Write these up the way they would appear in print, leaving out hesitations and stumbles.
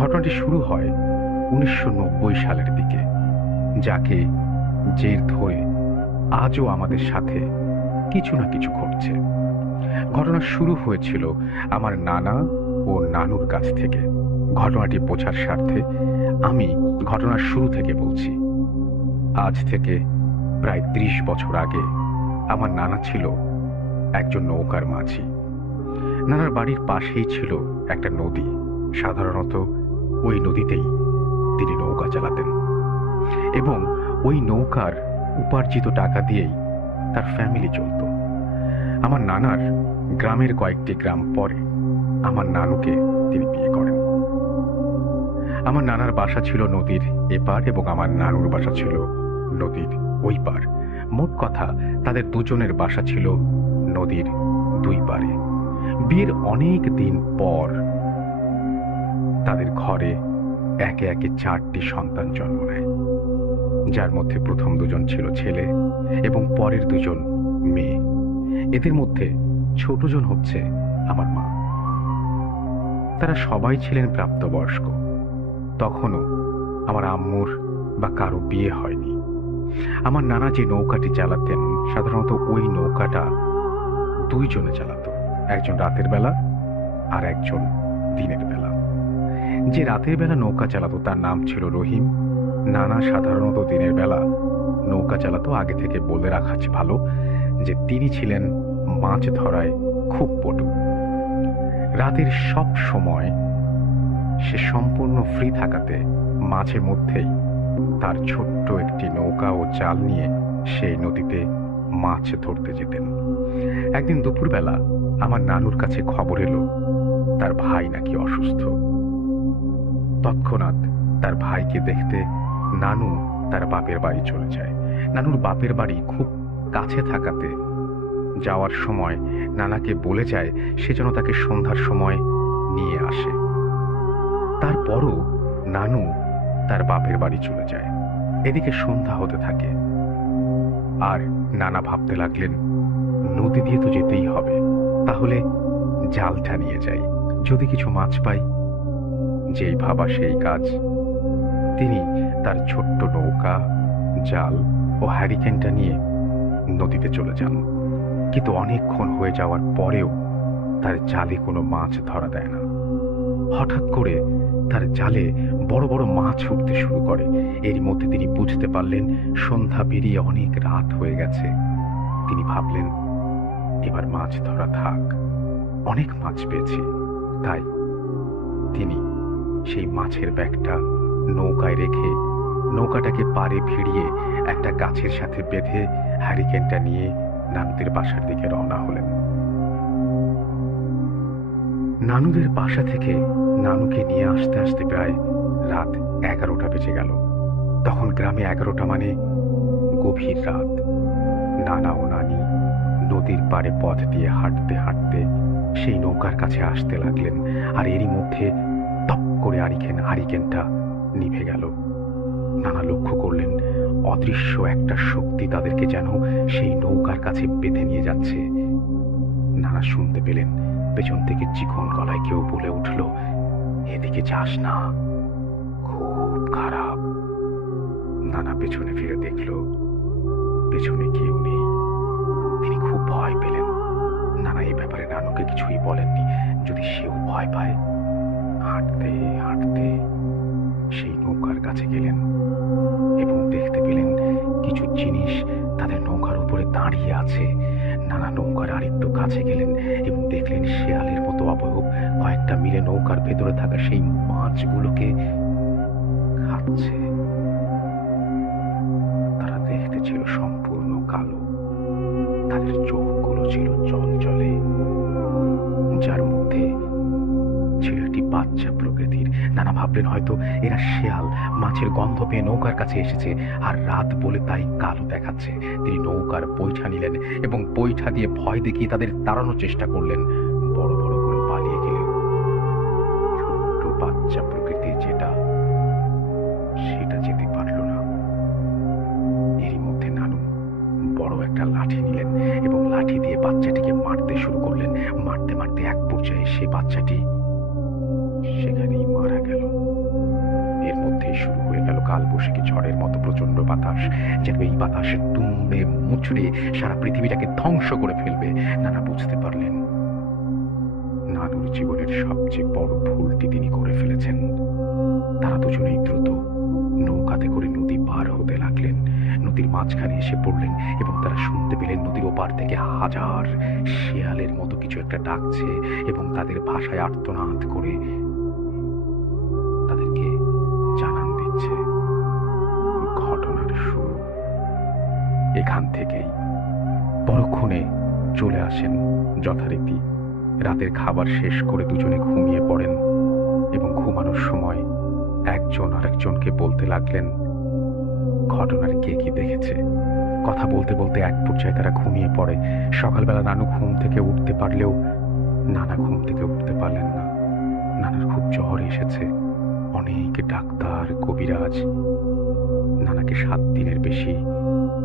ঘটনাটি শুরু হয় ১৯৯০ সালের দিকে, যাকে জের ধরে আজও আমাদের সাথে কিছু না কিছু ঘটছে। ঘটনা শুরু হয়েছিল আমার নানা ও নানুর কাছ থেকে। ঘটনাটি বোঝার স্বার্থে আমি ঘটনার শুরু থেকে বলছি। আজ থেকে প্রায় ৩০ বছর আগে আমার নানা ছিল একজন নৌকার মাঝি। নানার বাড়ির পাশেই ছিল একটা নদী। সাধারণত ওই নদীতেই তিনি নৌকা চালাতেন এবং ওই নৌকার উপার্জিত টাকা দিয়েই তার ফ্যামিলি চলত। আমার নানার গ্রামের কয়েকটি গ্রাম পরে আমার নানুকে তিনি বিয়ে করেন। আমার নানার বাসা ছিল নদীর এপার এবং আমার নানুর বাসা ছিল নদীর ওই পার। মোট কথা তাদের দুজনের বাসা ছিল নদীর দুই পারে। বিয়ের অনেক দিন পর তাদের ঘরে একে একে 4টি সন্তান জন্ম নেয়, যার মধ্যে প্রথম দুজন ছিল ছেলে এবং পরের দুজন মেয়ে। এদের মধ্যে ছোটজন হচ্ছে আমার মা। তারা সবাই ছিলেন প্রাপ্তবয়স্ক। তখনও আমার আম্মুর বা কারো বিয়ে হয়নি। আমার নানা যে নৌকাটি চালাতেন, সাধারণত ওই নৌকাটা দুইজনে চালাতো, একজন রাতের বেলা আর একজন দিনের বেলা। যে রাতের বেলা নৌকা চালাতো তার নাম ছিল রহিম। নানা সাধারণত দিনের বেলা নৌকা চালাতো। আগে থেকে বলে রাখা ভালো যে তিনি ছিলেন মাছ ধরায় খুব পটু। রাতের সব সময় সে সম্পূর্ণ ফ্রি থাকাতে মাঝে মধ্যেই তার ছোট্ট একটি নৌকা ও জাল নিয়ে সেই নদীতে মাছ ধরতে যেতেন। একদিন দুপুরবেলা আমার নানুর কাছে খবর এলো তার ভাই নাকি অসুস্থ। তৎক্ষণাৎ তার ভাইকে দেখতে নানু তার বাপের বাড়ি চলে যায়। নানুর বাপের বাড়ি খুব কাছে থাকাতে যাওয়ার সময় নানাকে বলে যায় সে যেন তাকে সন্ধ্যার সময় নিয়ে আসে। তারপরও নানু তার বাপের বাড়ি চলে যায়। এদিকে সন্ধ্যা হতে থাকে আর নানা ভাবতে লাগলেন নদী দিয়ে তো যেতেই হবে, তাহলে জালটা নিয়ে যাই, যদি কিছু মাছ পাই। যেই ভাবা সেই কাজ। তিনি তার ছোট্ট নৌকা, জাল ও হ্যারিকেনটা নিয়ে নদীতে চলে যান। কিন্তু অনেকক্ষণ হয়ে যাওয়ার পরেও তার জালে কোনো মাছ ধরা দেয় না। হঠাৎ করে তার জালে বড় বড় মাছ উঠতে শুরু করে। এর মধ্যে তিনি বুঝতে পারলেন সন্ধ্যা পেরিয়ে অনেক রাত হয়ে গেছে। তিনি ভাবলেন এবার মাছ ধরা থাক, অনেক মাছ পেয়েছি। তাই তিনি সেই মাছের ব্যাগটা নৌকায় রেখে নৌকাটাকে পাড়ে ভিড়িয়ে একটা গাছের সাথে বেঁধে হ্যারিকেনটা নিয়ে নানুদের বাসার দিকে রওনা হলেন। নানুদের বাসা থেকে নানুকে নিয়ে আসতে আসতে প্রায় রাত 11টা বেজে গেল। তখন গ্রামে 11টা মানে গভীর রাত। নানা ও নানি নদীর পাড়ে পথ দিয়ে হাঁটতে হাঁটতে সেই নৌকার কাছে আসতে লাগলেন। আর এরই মধ্যে টপ করে হারিকেনটা নিভে গেল। নানা লক্ষ্য করলেন অদৃশ্য একটা শক্তি তাদেরকে যেন সেই নৌকার কাছে বেঁধে নিয়ে যাচ্ছে। নানা শুনতে পেলেন পেছন থেকে চিকন গলায় কেউ বলে উঠল, এদিকে যাস না, খুব খারাপ। নানা পেছনে ফিরে দেখল পেছনে কেউ নেই। তিনি খুব ভয় পেলেন। নানা এই ব্যাপারে নানুকে কিছুই বলেননি, যদি সেও ভয় পায়। হাঁটতে হাঁটতে সেই নৌকার কাছে গেলেন এবং দেখতে পেলেন কিছু জিনিস তাদের নৌকার উপরে দাঁড়িয়ে আছে। নানা নৌকার আরেকটু কাছে গেলেন এবং দেখলেন শেয়ালের মতো অবয়ব কয়েকটা মিলে নৌকার ভেতরে থাকা সেই মাছগুলোকে খাচ্ছে। তারা দেখতে ছিল সম্পূর্ণ কালো। তাদের চোখগুলো ছিল চলচলে, যার মধ্যে ছিল একটি বাচ্চা প্রকৃতির। নানা ভাবলেন হয়তো এরা শেয়াল মাছের গন্ধ পেয়ে নৌকার কাছে এসেছে আর রাত বলে তাই কালো দেখাচ্ছে। তিনি নৌকার বৈঠা নিলেন এবং বৈঠা দিয়ে ভয় দেখিয়ে তাদের তাড়ানোর চেষ্টা করলেন। বড় বড়গুলো পালিয়ে গেলেও ছোট্ট বাচ্চা প্রকৃতি সেটা যেতে পারল না। এরই মধ্যে নানু বড় একটা লাঠি নিলেন এবং লাঠি দিয়ে বাচ্চাটিকে মারতে শুরু করলেন। মারতে মারতে এক পর্যায়ে সে বাচ্চাটি সেখানেই মারা গেল। কালবৈশাখী ঝড়ের মতো প্রচন্ড বাতাস, যেন এই বাতাস দুমড়ে মুচড়ে সারা পৃথিবীটাকে ধ্বংস করে ফেলবে। নানা বুঝতে পারলেন নানুর জীবনের সবচেয়ে বড় ভুলটি তিনি করে ফেলেছেন। তারা দুজনেই দ্রুত নৌকাতে করে নদী পার হতে লাগলেন। নদীর মাঝখানে এসে পড়লেন এবং তারা শুনতে পেলেন নদীর ওপার থেকে হাজার শেয়ালের মতো কিছু একটা ডাকছে এবং তাদের ভাষায় আর্তনাদ করে তাদেরকে জানান দিচ্ছে ঘটনার শুরু। এখান থেকেই পরক্ষণে চলে আসেন যথারীতি। রাতের খাবার শেষ করে দুজনে ঘুমিয়ে পড়েন এবং ঘুমানোর সময় একজন আরেকজনকে বলতে লাগলেন ঘটনার কে কি দেখেছে। কথা বলতে বলতে এক পর্যায়ে তারা ঘুমিয়ে পড়ে। সকালবেলা নানু ঘুম থেকে উঠতে পারলেও নানা ঘুম থেকে উঠতে পারলেন না। নানার খুব জ্বর এসেছে। অনেক ডাক্তার, কবিরাজ, নানাকে 7 দিনের বেশি,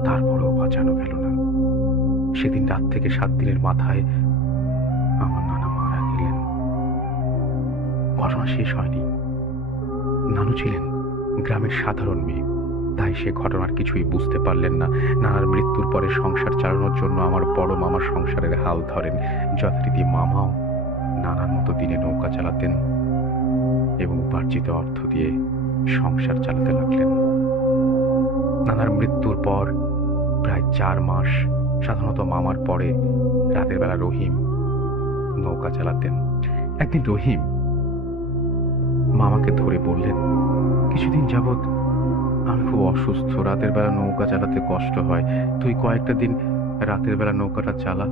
তারপরেও বাঁচানো গেল না। সেদিন রাত থেকে 7 দিনের মাথায় আমার নানা মারা গেলেন। ঘটনা শেষ হয়নি। নানু ছিলেন গ্রামের সাধারণ মেয়ে, তাই সে ঘটনার কিছুই বুঝতে পারলেন না। নানার মৃত্যুর পরে সংসার চালানোর জন্য আমার বড় মামা সংসারের হাল ধরেন। যথারীতি মামাও নানার মতো দিনে নৌকা চালাতেন এবং উপার্জিত অর্থ দিয়ে সংসার চালাতে লাগলেন। নানার মৃত্যুর পর প্রায় 4 মাস সাধারণত মামার পরে রাতের বেলা রহিম নৌকা চালাতেন। একদিন রহিম মামাকে ধরে বললেন, কিছুদিন যাবৎ আমি খুব অসুস্থ, রাতের বেলা নৌকা চালাতে কষ্ট হয়, তুই কয়েকটা দিন রাতের বেলা নৌকাটা চালা,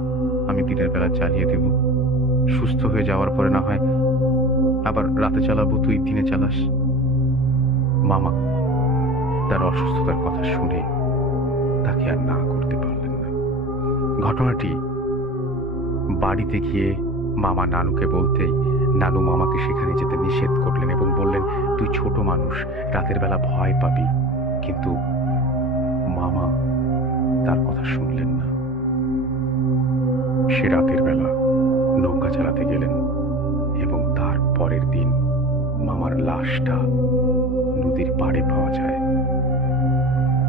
আমি দিনের বেলা চালিয়ে দেব। সুস্থ হয়ে যাওয়ার পরে না হয় আবার রাতে চালাবো, তুই দিনে চালাস। মামা তার অসুস্থতার কথা শুনে তাকে আর না করতে পারলেন না। ঘটনাটি বাড়িতে গিয়ে মামা নানুকে বলতেই নানু মামাকে সেখানে যেতে নিষেধ করলেন এবং বললেন, তুই ছোট মানুষ, রাতের বেলা ভয় পাবি। কিন্তু মামা তার কথা শুনলেন না। সে রাতের বেলা নৌকা চালাতে গেলেন এবং তার পরের দিন মামার লাশটা নদীর পাড়ে পাওয়া যায়।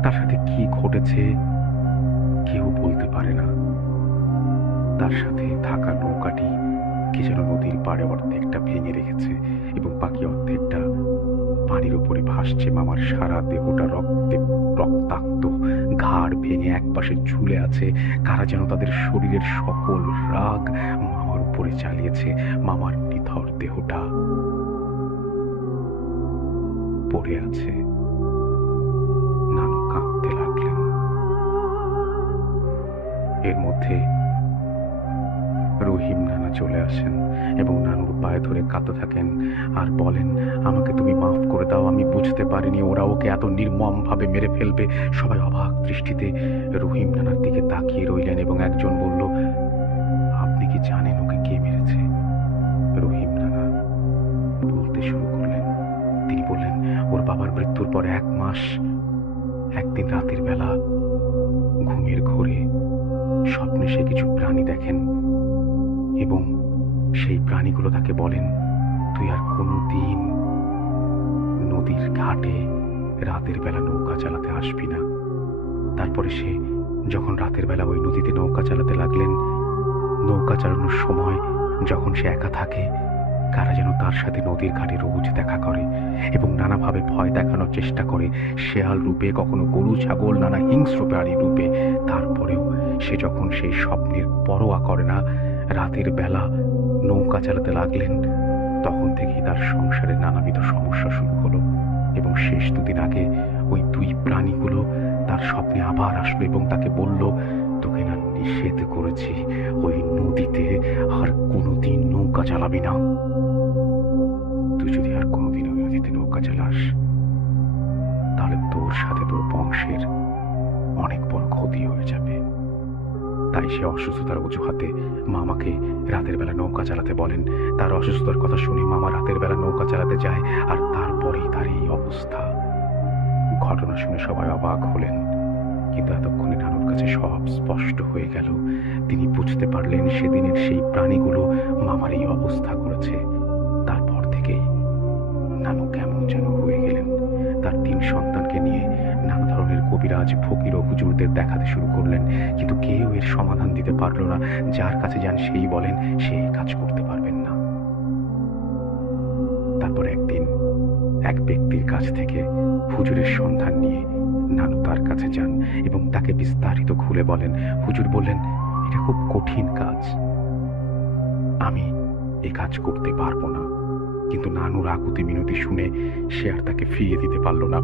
তার সাথে কি ঘটেছে কেউ বলতে পারে না। তার সাথে থাকা নৌকাটি কে যেন নদীর পাড়ে অর্ধেকটা ভেঙে রেখেছে এবং বাকি অর্ধেকটা পানির উপরে ভাসছে। মামার সারা দেহটা রক্তাক্ত, ঘাড় ভেঙে একপাশে ঝুলে আছে। কারা যেন তাদের শরীরের সকল রাগ মামার উপরে চালিয়েছে। মামার নিথর দেহটা পড়ে আছে। নানু কাঁদতে লাগলেন। এর মধ্যে রহিম নানা চলে আসেন এবং নানুর পায়ে ধরে কাঁদতে থাকেন আর বলেন, আমাকে তুমি মাফ করে দাও, আমি বুঝতে পারিনি ওরা ওকে এত নির্মম ভাবে মেরে ফেলবে। সবাই অবাক দৃষ্টিতে রহিম নানার দিকে তাকিয়ে রইলেন এবং একজন বলল, আপনি কি জানেন ওকে কে মেরেছে? রহিম নানা বলতে শুরু করলেন। তিনি বললেন, ওর বাবার মৃত্যুর পর 1 মাস একদিন রাতের বেলা ঘুমের ঘোরে স্বপ্নে সে কিছু প্রাণী দেখেন এবং সেই প্রাণীগুলো তাকে বলেন, তুই আর কোনোদিন নদীর ঘাটে রাতের বেলা নৌকা চালাতে আসবি না। তারপরে সে যখন রাতের বেলা ওই নদীতে নৌকা চালাতে লাগলেন, নৌকা চালানোর সময় যখন সে একা থাকে, কারা যেন তার সাথে নদীর ঘাটে রোজ দেখা করে এবং নানাভাবে ভয় দেখানোর চেষ্টা করে, শেয়াল রূপে, কখনো গরু ছাগল, নানা হিংস্র প্রাণী রূপে। তারপরেও সে যখন সেই স্বপ্নের পরোয়া করে না, রাতের বেলা নৌকা চালাতে লাগলেন, তখন থেকেই তার সংসারে নানাবিধ সমস্যা শুরু হলো এবং শেষ 2 দিন আগে ওই 2 প্রাণীগুলো তার স্বপ্নে আবার আসলো এবং তাকে বলল, তোকে না নিষেধ করেছি ওই নদীতে আর কোনোদিন নৌকা চালাবি না। তুই যদি আর কোনোদিন ওই নদীতে নৌকা চালাস তাহলে তোর সাথে তোর বংশের অনেক বড় ক্ষতি হয়ে যাবে। তাই সে অসুস্থতার অজুহাতে মামাকে রাতের বেলা নৌকা চালাতে বলেন। তার অসুস্থতার কথা শুনে মামা রাতের বেলা নৌকা চালাতে যায় আর তারপরেই তার এই অবস্থা। ঘটনা শুনে সবাই অবাক হলেন, কিন্তু এতক্ষণে নানুর কাছে সব স্পষ্ট হয়ে গেল। তিনি বুঝতে পারলেন সেদিনের সেই প্রাণীগুলো মামার এই অবস্থা করেছে। তারপর থেকেই নানু কেমন যেন হয়ে গেলেন। তার 3 সন্তানকে নিয়ে নানা ধরনের কবিরাজ, ফকির ও হুজুরদের দেখাতে শুরু করলেন, কিন্তু কেউ এর সমাধান দিতে পারল না। যার কাছে যান সেই বলেন সে এই কাজ করতে পারবেন না। তারপর একদিন এক ব্যক্তির কাছ থেকে হুজুরের সন্ধান নিয়ে নানু তার কাছে যান এবং তাকে বিস্তারিত খুলে বলেন। হুজুর বললেন, এটা খুব কঠিন কাজ, আমি এ কাজ করতে পারবো না। কিন্তু নানুর আকুতি মিনতি শুনে সে আর তাকে ফিরিয়ে দিতে পারল না।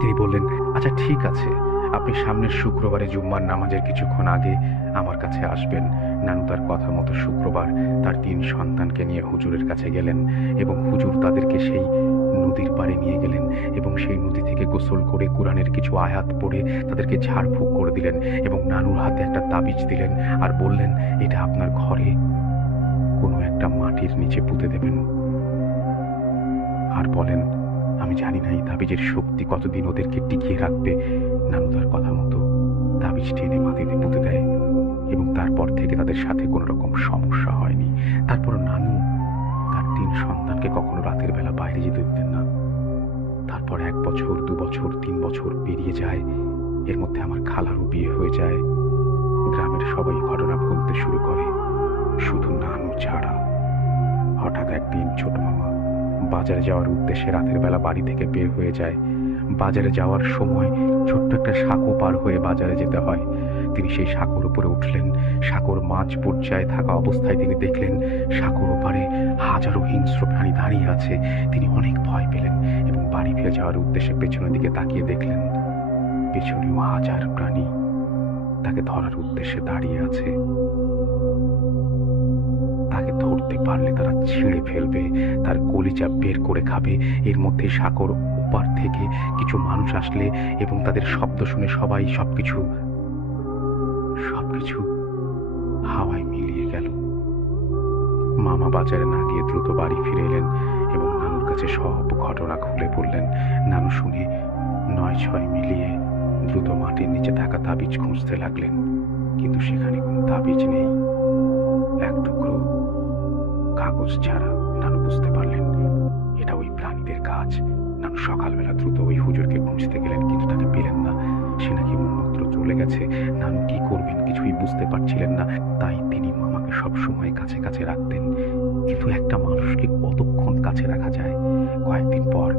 তিনি বললেন, আচ্ছা ঠিক আছে, আপনি সামনের শুক্রবারে জুম্মার নামাজের কিছুক্ষণ আগে আমার কাছে আসবেন। নানু তার কথা মতো শুক্রবার তার 3 সন্তানকে নিয়ে হুজুরের কাছে গেলেন এবং হুজুর তাদেরকে সেই নদীর পাড়ে নিয়ে গেলেন এবং সেই নদী থেকে গোসল করে কোরআনের কিছু আয়াত পড়ে তাদেরকে ঝাড়ফুঁক করে দিলেন এবং নানুর হাতে একটা তাবিজ দিলেন আর বললেন, এটা আপনার ঘরে কোনো একটা মাটির নিচে পুঁতে দেবেন। আর বলেন, আমি জানি না এই তাবিজের শক্তি কতদিন ওদেরকে টিকিয়ে রাখবে। নানু তার কথা মতো তাবিজ টেনে মাটিতে পুঁতে দেয় এবং তারপর থেকে তাদের সাথে কোনো রকম সমস্যা হয়নি। তারপর নানু তার 3 সন্তানকে কখনো রাতের বেলা বাইরে যেতে দিতেন না। তারপর 1 বছর, 2 বছর, 3 বছর পেরিয়ে যায়। এর মধ্যে আমার খালারও বিয়ে হয়ে যায়। গ্রামের সবাই ঘটনা বলতে শুরু করে, শুধু নানু ছাড়া। হঠাৎ একদিন ছোট মামা বাজারে যাওয়ার উদ্দেশ্যে রাতের বেলা বাড়ি থেকে বের হয়ে যায়। বাজারে যাওয়ার সময় ছোট্ট একটা সাঁকো পার হয়ে বাজারে যেতে হয়। তিনি সেই সাঁকোর উপরে উঠলেন। সাঁকোর মাঝ পর্যায়ে থাকা অবস্থায় তিনি দেখলেন সাঁকোর ওপারে হাজারো হিংস্র প্রাণী দাঁড়িয়ে আছে। তিনি অনেক ভয় পেলেন এবং বাড়ি ফিরে যাওয়ার উদ্দেশ্যে পেছনের দিকে তাকিয়ে দেখলেন পেছনেও হাজার প্রাণী তাকে ধরার উদ্দেশ্যে দাঁড়িয়ে আছে। তাকে ধরতে পারলে তারা ছিঁড়ে ফেলবে, তার কলিজা বের করে খাবে। এর মধ্যে সাঁকোর ওপার থেকে কিছু মানুষ আসলে এবং তাদের শব্দ শুনে সবাই সবকিছু হাওয়ায় মিলিয়ে গেল। মামা বাজারে না গিয়ে দ্রুত বাড়ি ফিরে এলেন এবং নানুর কাছে সব ঘটনা খুলে বললেন। নানু শুনে 9-6 মিলিয়ে দ্রুত মাটির নিচে থাকা তাবিজ খুঁজতে লাগলেন, কিন্তু সেখানে কোনো তাবিজ নেই, এক টুকরো কাগজ ছাড়া। নানু বুঝতে পারলেন এটা ওই প্রাণীদের কাজ। নানু সকালবেলা দ্রুত ওই হুজুরকে খুঁজতে গেলেন, কিন্তু তাকে পেলেন না। সে নাকি অন্যত্র চলে গেছে। নানু কি করবেন কিছুই বুঝতে পারছিলেন না। তাই তিনি মামাকে সবসময় কাছে কাছে রাখতেন। কিন্তু একটা মানুষকে কতক্ষণ কাছে রাখা যায়? কয়েকদিন পর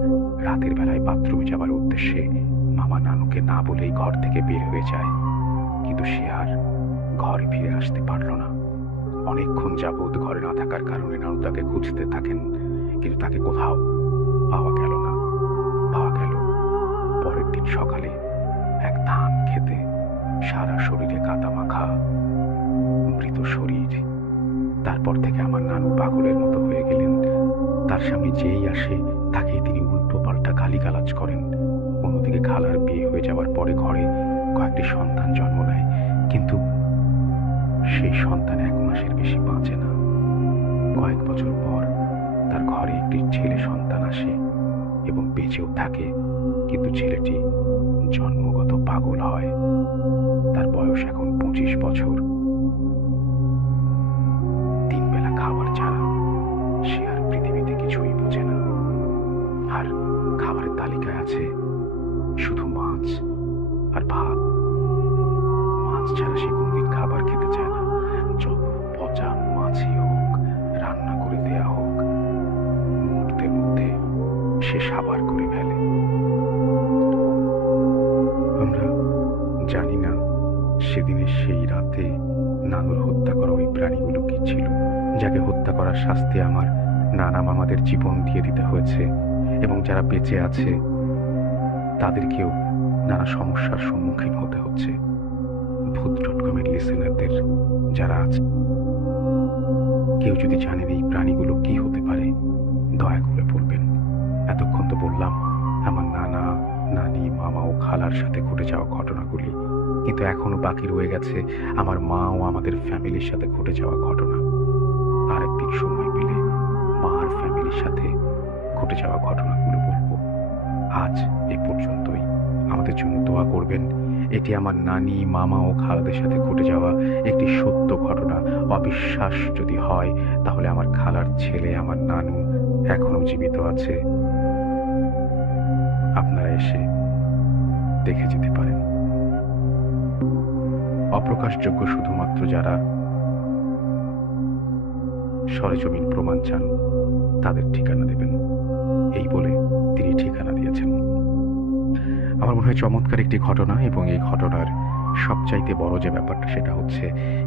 রাতের বেলায় বাথরুমে যাবার উদ্দেশ্যে মামা নানুকে না বলেই ঘর থেকে বের হয়ে যায়, কিন্তু সে আর ঘরে ফিরে আসতে পারল না। অনেকক্ষণ যাবৎ ঘরে না থাকার কারণে নানু তাকে খুঁজতে থাকেন, কিন্তু তাকে কোথাও পাওয়া গেল না। পরের দিন সকালে এক ধান খেতে সারা শরীরে কাদা মাখা মৃত শরীর। তারপর থেকে আমার নানু পাগলের মতো হয়ে গেলেন। তার সামনে যেই আসে তাকেই তিনি উল্টো পাল্টা গালিগালাজ করেন। অন্যদিকে খালার বিয়ে হয়ে যাওয়ার পরে ঘরে কয়েকটি সন্তান জন্ম নেয়, কিন্তু সেই সন্তান 1 মাসের বেশি বাঁচে না। কয়েক বছর পর তার ঘরে একটি ছেলে সন্তান আসে এবং বেঁচেও থাকে, কিন্তু ছেলেটি জন্মগত পাগল হয়। তার বয়স এখন 25 বছর। 3 বেলা খাবার ছাড়া সে আর পৃথিবীতে কিছুই বোঝে না। আর খাবারের তালিকায় আছে শুধু মাছ আর ভাত। মাছ ছাড়া সে কোনোদিন খাবার খেতে চায় না। যত পচা মাছই হোক, রান্না করে দেয়া হোক, মুহূর্তের মধ্যে সে সাবার করে ফেলে। আমরা জানি না সেদিনের সেই রাতে নানুর হত্যা করা ওই প্রাণীগুলো কি ছিল, যাকে হত্যা করার শাস্তি আমার নানা মামাদের জীবন দিয়ে দিতে হয়েছে এবং যারা বেঁচে আছে তাদেরকেও নানা সমস্যার সম্মুখীন হতে হচ্ছে। ভূত.com-এর লিসেনারদের যারা আছে, কেউ যদি জানেন এই প্রাণীগুলো কি হতে পারে, দয়া করে বলবেন। এতক্ষণ তো বললাম আমার নানা, নানি, মামা ও খালার সাথে ঘটে যাওয়া ঘটনাগুলি, কিন্তু এখনো বাকি রয়ে গেছে আমার মা ও আমাদের ফ্যামিলির সাথে ঘটে যাওয়া ঘটনা। আরেকদিন সময় পেলে মা আর ফ্যামিলির সাথে ঘটে যাওয়া ঘটনাগুলো বলবো। আজ এ পর্যন্তই। আমাদের জন্য দোয়া করবেন। এটি আমার নানি, মামা ও খালাদের সাথে ঘটে যাওয়া একটি সত্য ঘটনা। অবিশ্বাস যদি হয় তাহলে আমার খালার ছেলে, আমার নানু এখনো জীবিত আছে। আপনারা এসে দেখে যেতে পারেন। অপ্রকাশযোগ্য শুধুমাত্র যারা সরেজমিন প্রমাণ চান তাদের ঠিকানা দেবেন, এই বলে তিনি ঠিকানা দিয়েছেন। আমার মনে হয় চমৎকার একটি ঘটনা, এবং এই ঘটনার সবচাইতে বড় যে ব্যাপারটা সেটা হচ্ছে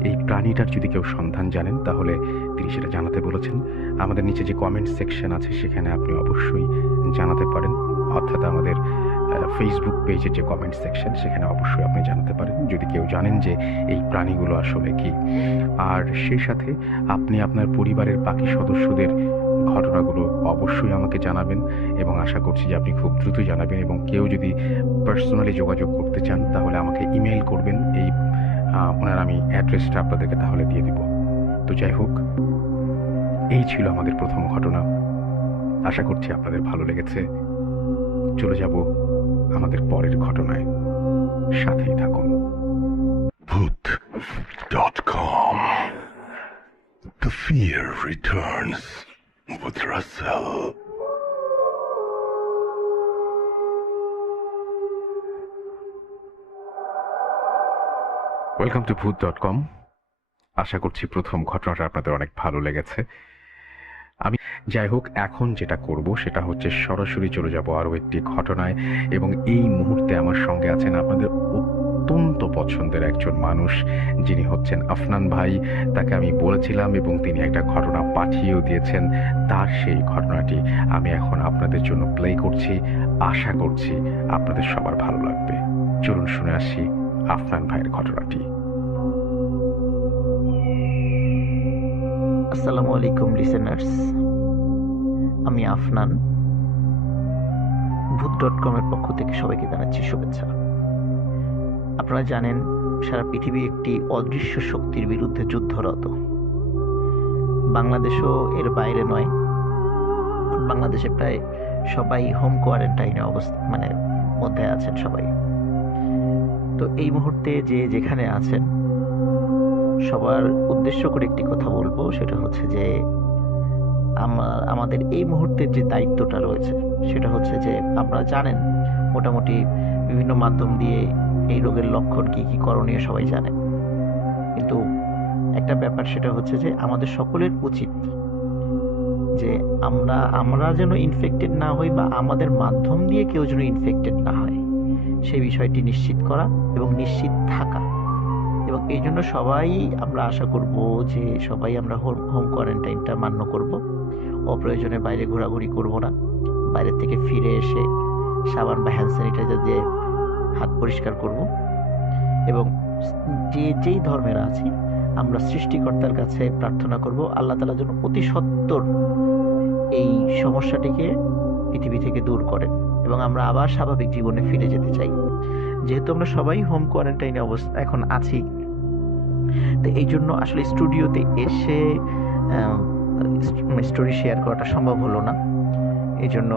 এই প্রাণীটার যদি কেউ সন্ধান জানেন তাহলে তিনি সেটা জানাতে বলেছেন। আমাদের নিচে যে কমেন্ট সেকশন আছে সেখানে আপনি অবশ্যই জানাতে পারেন, অর্থাৎ আমাদের ফেসবুক পেজের যে কমেন্ট সেকশন সেখানে অবশ্যই আপনি জানাতে পারেন যদি কেউ জানেন যে এই প্রাণীগুলো আসলে কি। আর সেই সাথে আপনি আপনার পরিবারের বাকি সদস্যদের ঘটনাগুলো অবশ্যই আমাকে জানাবেন, এবং আশা করছি যে আপনি খুব দ্রুত জানাবেন। এবং কেউ যদি পার্সোনালি যোগাযোগ করতে চান তাহলে আমাকে ইমেল করবেন, এই ওনার আমি অ্যাড্রেসটা আপনাদেরকে তাহলে দিয়ে দিব। তো যাই হোক, এই ছিল আমাদের প্রথম ঘটনা। আশা করছি আপনাদের ভালো লেগেছে। চলে যাব আমাদের পরের ঘটনায়, সাথেই থাকুন। Bhoot.com. The fear returns with Russell. Welcome to ভূত.com। আশা করছি প্রথম ঘটনাটা আপনাদের অনেক ভালো লেগেছে। আমি যাই হোক, এখন যেটা করব সেটা হচ্ছে সরাসরি চলে যাব আরও একটি ঘটনায়, এবং এই মুহূর্তে আমার সঙ্গে আছেন আপনাদের অত্যন্ত পছন্দের একজন মানুষ, যিনি হচ্ছেন আফনান ভাই। তাকে আমি বলেছিলাম এবং তিনি একটা ঘটনা পাঠিয়েও দিয়েছেন। তার সেই ঘটনাটি আমি এখন আপনাদের জন্য প্লে করছি। আশা করছি আপনাদের সবার ভালো লাগবে। চলুন শুনে আসি আফনান ভাইয়ের ঘটনাটি। আসসালামু আলাইকুম লিসেনার্স, আমি আফনান। ভূত.com এর পক্ষ থেকে সবাইকে জানাচ্ছি শুভেচ্ছা। আপনারা জানেন সারা পৃথিবী একটি অদৃশ্য শক্তির বিরুদ্ধে যুদ্ধরত। বাংলাদেশও এর বাইরে নয়। বাংলাদেশে প্রায় সবাই হোম কোয়ারেন্টাইনে মধ্যে আছেন সবাই। তো এই মুহূর্তে যে যেখানে আছেন সবার উদ্দেশ্য করে একটি কথা বলবো, সেটা হচ্ছে যে আমাদের এই মুহূর্তের যে দায়িত্বটা রয়েছে সেটা হচ্ছে যে আপনারা জানেন মোটামুটি বিভিন্ন মাধ্যম দিয়ে এই রোগের লক্ষণ কি কি করণীয় সবাই জানেন, কিন্তু একটা ব্যাপার সেটা হচ্ছে যে আমাদের সকলের উচিত যে আমরা যেন ইনফেক্টেড না হই, বা আমাদের মাধ্যম দিয়ে কেউ যেন ইনফেক্টেড না হয় সেই বিষয়টি নিশ্চিত করা এবং নিশ্চিত থাকা। এবং এই জন্য সবাই আমরা আশা করব যে সবাই আমরা হোম কোয়ারেন্টাইনটা মান্য করব। অপ্রয়োজনে বাইরে ঘোরাঘুরি করব না। বাইরের থেকে ফিরে এসে সাবান বা হ্যান্ড স্যানিটাইজার দিয়ে হাত পরিষ্কার করব। এবং যেই ধর্মের আছি আমরা সৃষ্টিকর্তার কাছে প্রার্থনা করব আল্লাহ তাআলা যেন অতি সত্বর এই সমস্যাটিকে পৃথিবী থেকে দূর করেন এবং আমরা আবার স্বাভাবিক জীবনে ফিরে যেতে চাই। যেহেতু আমরা সবাই হোম কোয়ারেন্টাইনে এখন আছি, তো এই জন্য আসলে স্টুডিওতে এসে স্টোরি শেয়ার করাটা সম্ভব হলো না। এই জন্য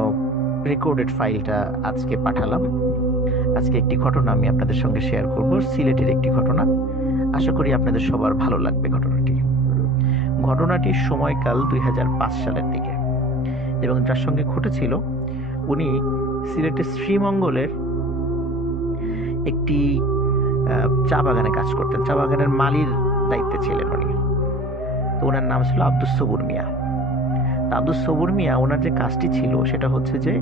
রেকর্ডেড ফাইলটা আজকে পাঠালাম। আজকে একটি ঘটনা আমি আপনাদের সঙ্গে শেয়ার করব, সিলেটের একটি ঘটনা। আশা করি আপনাদের সবার ভালো লাগবে ঘটনাটির সময়কাল 2005 সালের দিকে, এবং যার সঙ্গে ঘটেছিল উনি সিলেটের শ্রীমঙ্গলের একটি চা বাগানে কাজ করতেন। চা বাগানের মালির দায়িত্বে ছিলেন উনি। তো ওনার নাম ছিল আব্দুস সবুর মিয়া। আব্দুস সবুর মিয়া ওনার যে কাজটি ছিল সেটা হচ্ছে যে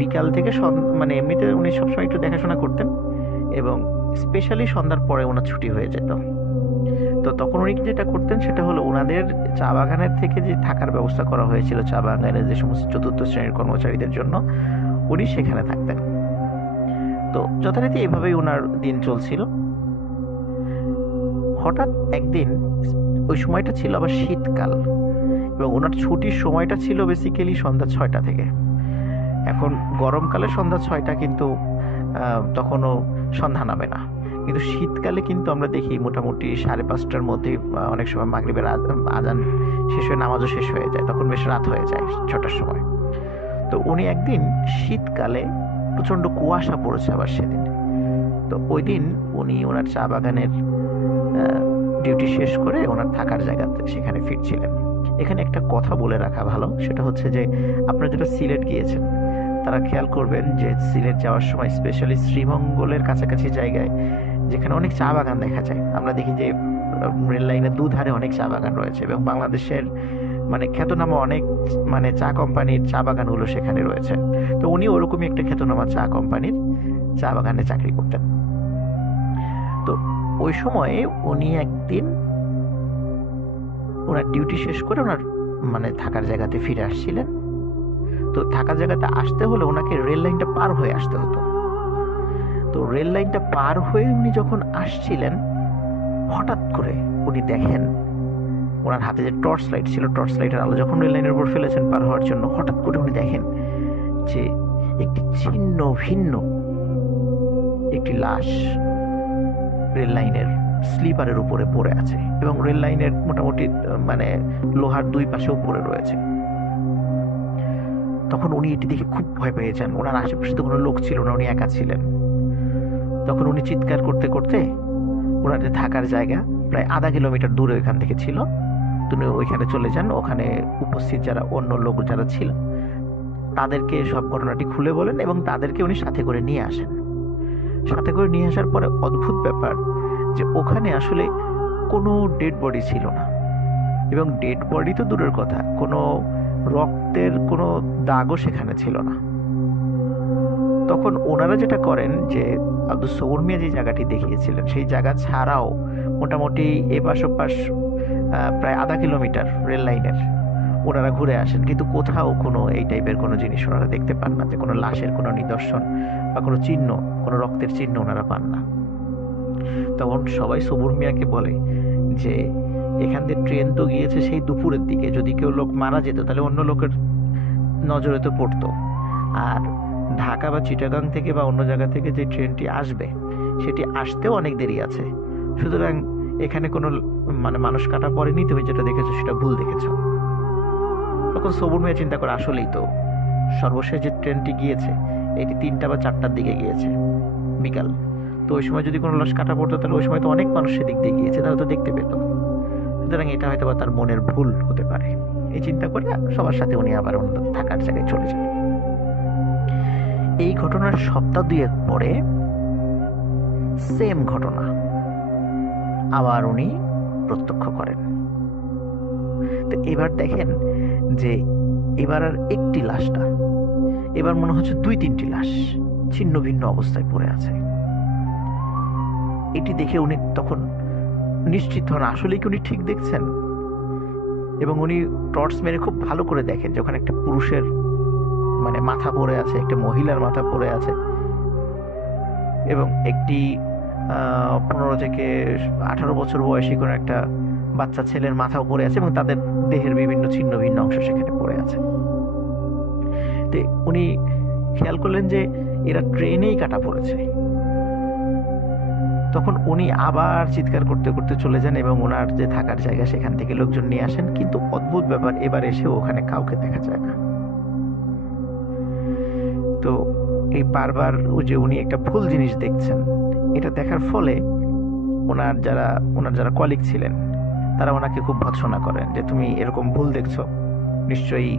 বিকাল থেকে এমনিতে উনি সবসময় একটু দেখাশোনা করতেন, এবং স্পেশালি সন্ধ্যার পরে ওনার ছুটি হয়ে যেত। তো তখন উনি যেটা করতেন সেটা হলো ওনাদের চা বাগানের থেকে যে থাকার ব্যবস্থা করা হয়েছিল চা বাগানের যে সমস্ত চতুর্থ শ্রেণীর কর্মচারীদের জন্য, উনি সেখানে থাকতেন। তো যথারীতি এভাবেই ওনার দিন চলছিল। হঠাৎ একদিন, ওই সময়টা ছিল আবার শীতকাল, এবং ওনার ছুটির সময়টা ছিল বেসিক্যালি সন্ধ্যা 6টা থেকে। এখন গরমকালে সন্ধ্যা 6টা, কিন্তু তখনও সন্ধ্যা নামে না। কিন্তু শীতকালে কিন্তু আমরা দেখি মোটামুটি 5:30টার মধ্যে অনেক সময় মাগরিবের আজান শেষ হয়ে নামাজও শেষ হয়ে যায়, তখন বেশ রাত হয়ে যায় 6টার সময়। তো উনি একদিন শীতকালে প্রচণ্ড কুয়াশা পড়েছে আবার সেদিন। তো ওই দিন উনি ওনার চা বাগানের ডিউটি শেষ করে ওনার থাকার জায়গাতে সেখানে ফিরছিলেন। এখানে একটা কথা বলে রাখা ভালো, সেটা হচ্ছে যে আপনারা যেটা সিলেট গিয়েছেন, তারা খেয়াল করবেন যে সিলেট যাওয়ার সময় স্পেশালি শ্রীমঙ্গলের কাছাকাছি জায়গায় যেখানে অনেক চা বাগান দেখা যায়, আমরা দেখি যে রেল লাইনের দুধারে অনেক চা বাগান রয়েছে এবং বাংলাদেশের মানে খ্যাতনামা অনেক মানে চা কোম্পানির চা বাগানগুলো সেখানে রয়েছে। তো উনি ওরকমই একটা খ্যাতনামা চা কোম্পানির চা বাগানে চাকরি করতেন। তো ওই সময়ে উনি একদিন ওনার ডিউটি শেষ করে ওনার মানে থাকার জায়গাতে ফিরে আসছিলেন। তো থাকার জায়গাতে আসতে হলে ওনাকে রেল লাইনটা পার হয়ে আসতে হতো। তো রেল লাইনটা পার হয়ে উনি যখন আসছিলেন, হঠাৎ করে উনি দেখেন ওনার হাতে যে টর্চ লাইট ছিল, টর্চ লাইটের আলো যখন রেল লাইনের উপর ফেলেছেন পার হওয়ার জন্য, হঠাৎ করে উনি দেখেন যে একটি ছিন্ন ভিন্ন একটি লাশ রেল লাইনের স্লিপারের উপরে পড়ে আছে এবং রেল লাইনের মোটামুটি মানে লোহার দুই পাশেও পড়ে রয়েছে। তখন উনি এটি দেখে খুব ভয় পেয়ে যান। ওনার আশেপাশে তো কোনো লোক ছিল না, উনি একা ছিলেন। তখন উনি চিৎকার করতে করতে ওনার যে থাকার জায়গা প্রায় আধা কিলোমিটার দূরে ওইখান থেকে ছিল, তিনি ওইখানে চলে যান। ওখানে উপস্থিত যারা অন্য লোক যারা ছিল তাদেরকে সব ঘটনাটি খুলে বলেন এবং তাদেরকে উনি সাথে করে নিয়ে আসেন। সাথে করে নিয়ে আসার পরে অদ্ভুত ব্যাপার যে ওখানে আসলে কোনো ডেড বডি ছিল না এবং ডেড বডি তো দূরের কথা, কোনো রক্তের কোনো দাগও সেখানে ছিল না। তখন ওনারা যেটা করেন যে আব্দুল সবুর মিয়া যে জায়গাটি দেখিয়েছিলেন সেই জায়গা ছাড়াও মোটামুটি এপাশ ওপাশ প্রায় আধা কিলোমিটার রেল লাইনের ওনারা ঘুরে আসেন, কিন্তু কোথাও কোনো এই টাইপের কোনো জিনিস ওনারা দেখতে পান না, যে কোনো লাশের কোনো নিদর্শন বা কোনো চিহ্ন, কোনো রক্তের চিহ্ন ওনারা পান না। তখন সবাই সবুর মিয়াকে বলে যে এখান দিয়ে ট্রেন তো গিয়েছে সেই দুপুরের দিকে, যদি কেউ লোক মারা যেত তাহলে অন্য লোকের নজরে তো পড়তো, আর ঢাকা বা চিটাগাং থেকে বা অন্য জায়গা থেকে যে ট্রেনটি আসবে সেটি আসতেও অনেক দেরি আছে, সুতরাং এখানে কোনো মানে মানুষ কাটা পড়েনি, তুমি যেটা দেখেছো সেটা ভুল দেখেছো। তখন সবুর মিয়া চিন্তা করে আসলেই তো সর্বশেষ যে ট্রেনটি গিয়েছে এটি 3টা বা 4টার দিকে গিয়েছে বিকাল, তো ওই সময় যদি কোনো লাশ কাটা পড়তো তাহলে ওই সময় তো অনেক মানুষ সেদিক দিয়ে গিয়েছে, তারা তো দেখতে পেত, সুতরাং এটা হয়তো বা তার মনের ভুল হতে পারে। এই চিন্তা করে সবার সাথে উনি আবার অন্য থাকার জায়গায় চলে যান। এই ঘটনার সপ্তাহ 2 পরে সেম ঘটনা আবার উনি প্রত্যক্ষ করেন। তো এবার দেখেন যে এবার আর একটি লাশ না, এবার মনে হচ্ছে 2-3টি লাশ ছিন্ন ভিন্ন অবস্থায় পড়ে আছে। এটি দেখে উনি তখন নিশ্চিত হন আসলে কি উনি ঠিক দেখছেন, এবং উনি টর্চ মেরে খুব ভালো করে দেখেন যে ওখানে একটা পুরুষের মানে মাথা পড়ে আছে, একটা মহিলার মাথা পড়ে আছে এবং একটি 15 থেকে 18 বছর বয়সী কোনো একটা বাচ্চা ছেলের মাথাও পড়ে আছে এবং তাদের দেহের বিভিন্ন ছিন্ন ভিন্ন অংশ সেখানে পড়ে আছে। তো উনি খেয়াল করলেন যে এরা ট্রেনেই কাটা পড়েছে। তখন উনি আবার চিৎকার করতে করতে চলে যান এবং ওনার যে থাকার জায়গা সেখান থেকে লোকজন নিয়ে আসেন, কিন্তু অদ্ভুত ব্যাপার এবার এসে ওখানে কাউকে দেখা যায় না। তো এই বারবার যে উনি একটা ভুল জিনিস দেখছেন, এটা দেখার ফলে ওনার যারা কলিগ ছিলেন তারা ওনাকে খুব ভৎসনা করেন যে তুমি এরকম ভুল দেখছো, নিশ্চয়ই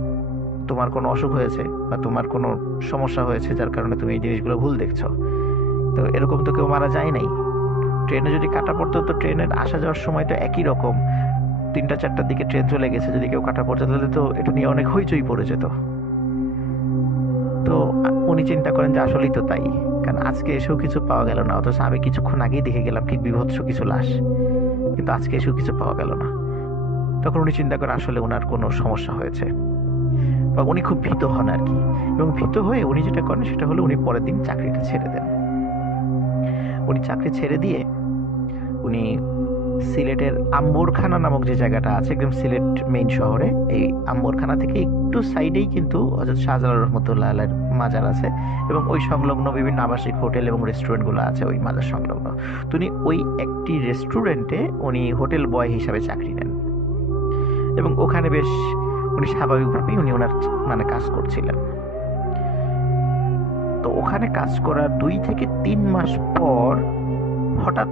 তোমার কোনো অসুখ হয়েছে বা তোমার কোনো সমস্যা হয়েছে যার কারণে তুমি এই জিনিসগুলো ভুল দেখছো। তো এরকম তো কেউ মারা যায় নাই, ট্রেনে যদি কাটা পড়তো তো ট্রেনের আসা যাওয়ার সময় তো একই রকম, 3টা-4টার দিকে ট্রেন চলে গেছে, যদি কেউ কাটা পড়তো তাহলে তো এটা নিয়ে অনেক হইচই পড়ে যেত। তো উনি চিন্তা করেন যে আসলেই তো তাই, কারণ আজকে এসেও কিছু পাওয়া গেল না, অথচ আমি কিছুক্ষণ আগেই দেখে গেলাম কি বিভৎস কিছু লাশ, কিন্তু আজকে এসেও কিছু পাওয়া গেল না। তখন উনি চিন্তা করেন আসলে ওনার কোনো সমস্যা হয়েছে, বা উনি খুব ভীত হন আর কি, এবং ভীত হয়ে উনি যেটা করেন সেটা হলো উনি পরের দিন চাকরিটা ছেড়ে দেন। উনি চাকরি ছেড়ে দিয়ে উনি সিলেটের আম্বরখানা নামক যে জায়গাটা আছে একদম সিলেট মেইন শহরে, এই আম্বরখানা থেকে একটু সাইডেই কিন্তু হযরত শাহজালাল রহমতুল্লাহ আলাইহির মাজার আছে এবং ওই সংলগ্ন বিভিন্ন আবাসিক হোটেল এবং রেস্টুরেন্টগুলো আছে ওই মাজার সংলগ্ন। তো উনি ওই একটি রেস্টুরেন্টে উনি হোটেল বয় হিসাবে চাকরি নেন এবং ওখানে বেশ উনি স্বাভাবিকভাবেই উনি ওনার মানে কাজ করছিলেন। তো ওখানে কাজ করার 2 থেকে 3 মাস পর হঠাৎ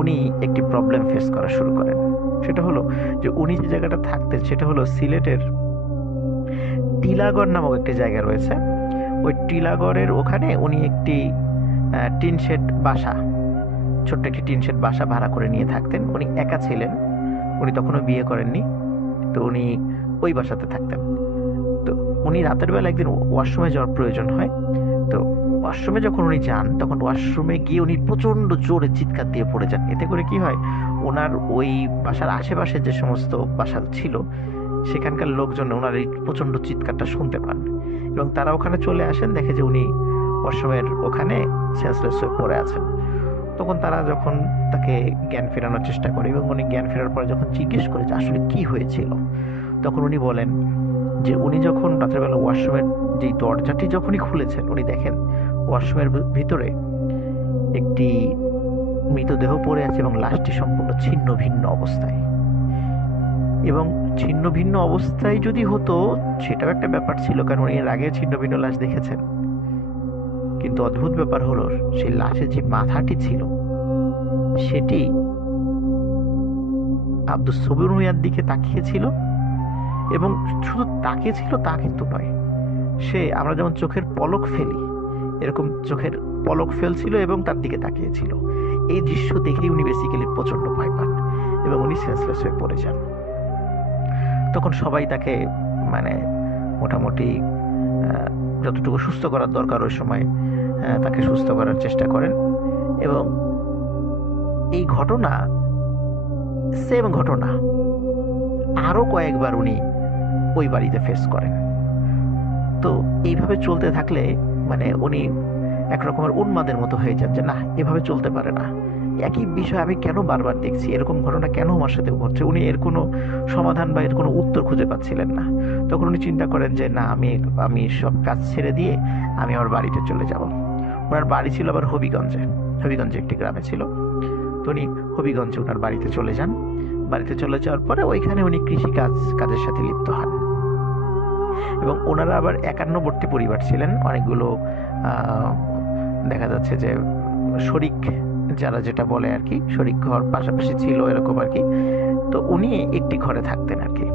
উনি একটি প্রবলেম ফেস করা শুরু করেন। সেটা হলো যে উনি যে জায়গাটা থাকতেন সেটা হলো সিলেটের টিলাগড় নামক একটি জায়গা রয়েছে, ওই টিলাগড়ের ওখানে উনি একটি টিন শেড বাসা, ছোট্ট একটি টিন শেড বাসা ভাড়া করে নিয়ে থাকতেন। উনি একা ছিলেন, উনি তখনও বিয়ে করেননি, তো উনি ওই বাসাতে থাকতেন। তো উনি রাতের বেলা একদিন ওয়াশরুমে যাওয়ার প্রয়োজন হয়। তো ওয়াশরুমে যখন উনি যান, তখন ওয়াশরুমে গিয়ে উনি প্রচণ্ড জোরে চিৎকার দিয়ে পড়ে যান। এতে করে কি হয়, ওনার ওই বাসার আশেপাশে যে সমস্ত বাসা ছিল সেখানকার লোকজন ওনার এই প্রচণ্ড চিৎকারটা শুনতে পান এবং তারা ওখানে চলে আসেন, দেখে যে উনি ওয়াশরুমের ওখানে সেন্সলেস হয়ে পড়ে আছেন। তখন তারা যখন তাকে জ্ঞান ফেরানোর চেষ্টা করে এবং উনি জ্ঞান ফেরার পরে যখন জিজ্ঞেস করে যে আসলে কি হয়েছিল, তখন উনি বলেন যে উনি যখন রাতের বেলা ওয়াশরুমের যেই দরজাটি যখনই খুলেছেন, উনি দেখেন ওয়াশরুমের ভিতরে একটি মৃতদেহ পড়ে আছে এবং লাশটি সম্পূর্ণ ছিন্ন ভিন্ন অবস্থায়। এবং ছিন্ন ভিন্ন অবস্থায় যদি হতো সেটাও একটা ব্যাপার ছিল, কারণ উনি এর আগে ছিন্ন ভিন্ন লাশ দেখেছেন। কিন্তু অদ্ভুত ব্যাপার হলো, সেই লাশের যে মাথাটি ছিল সেটি আব্দুস সবুর মিয়ার দিকে তাকিয়েছিল, এবং শুধু তাকিয়েছিল তা কিন্তু নয়, সে আমরা যেমন চোখের পলক ফেলি এরকম চোখের পলক ফেলছিল এবং তার দিকে তাকিয়েছিল। এই দৃশ্য দেখেই উনি বেসিক্যালি প্রচন্ড ভয় পান এবং উনি সেন্সলেস হয়ে পড়ে যান। তখন সবাই তাকে মানে মোটামুটি যতটুকু সুস্থ করার দরকার ওই সময় তাকে সুস্থ করার চেষ্টা করেন। এবং এই ঘটনা, সেম ঘটনা আরো কয়েকবার উনি ওই বাড়িতে ফেস করেন। তো এইভাবে চলতে থাকলে মানে উনি একরকমের উন্মাদের মতো হয়ে যান যে না, এভাবে চলতে পারে না, একই বিষয় আমি কেন বারবার দেখছি, এরকম ঘটনা কেন আমার সাথে ঘটছে। উনি এর কোনো সমাধান বা এর কোনো উত্তর খুঁজে পাচ্ছিলেন না। তখন উনি চিন্তা করেন যে না, আমি সব কাজ ছেড়ে দিয়ে আমি আমার বাড়িতে চলে যাব। ওনার বাড়ি ছিল আবার হবিগঞ্জে একটি গ্রামে ছিল। তো উনি হবিগঞ্জে ওনার বাড়িতে চলে যান। বাড়িতে চলে যাওয়ার পরে ওইখানে উনি কাজের সাথে লিপ্ত হন। এবং ওনারা আবার একান্নবর্তী পরিবার ছিলেন, অনেকগুলো দেখা যাচ্ছে যে শরিক, যারা যেটা বলে আর কি, শরিক ঘর পাশাপাশি ছিল এরকম আর কি। তো উনি একটি ঘরে থাকতেন আর কি।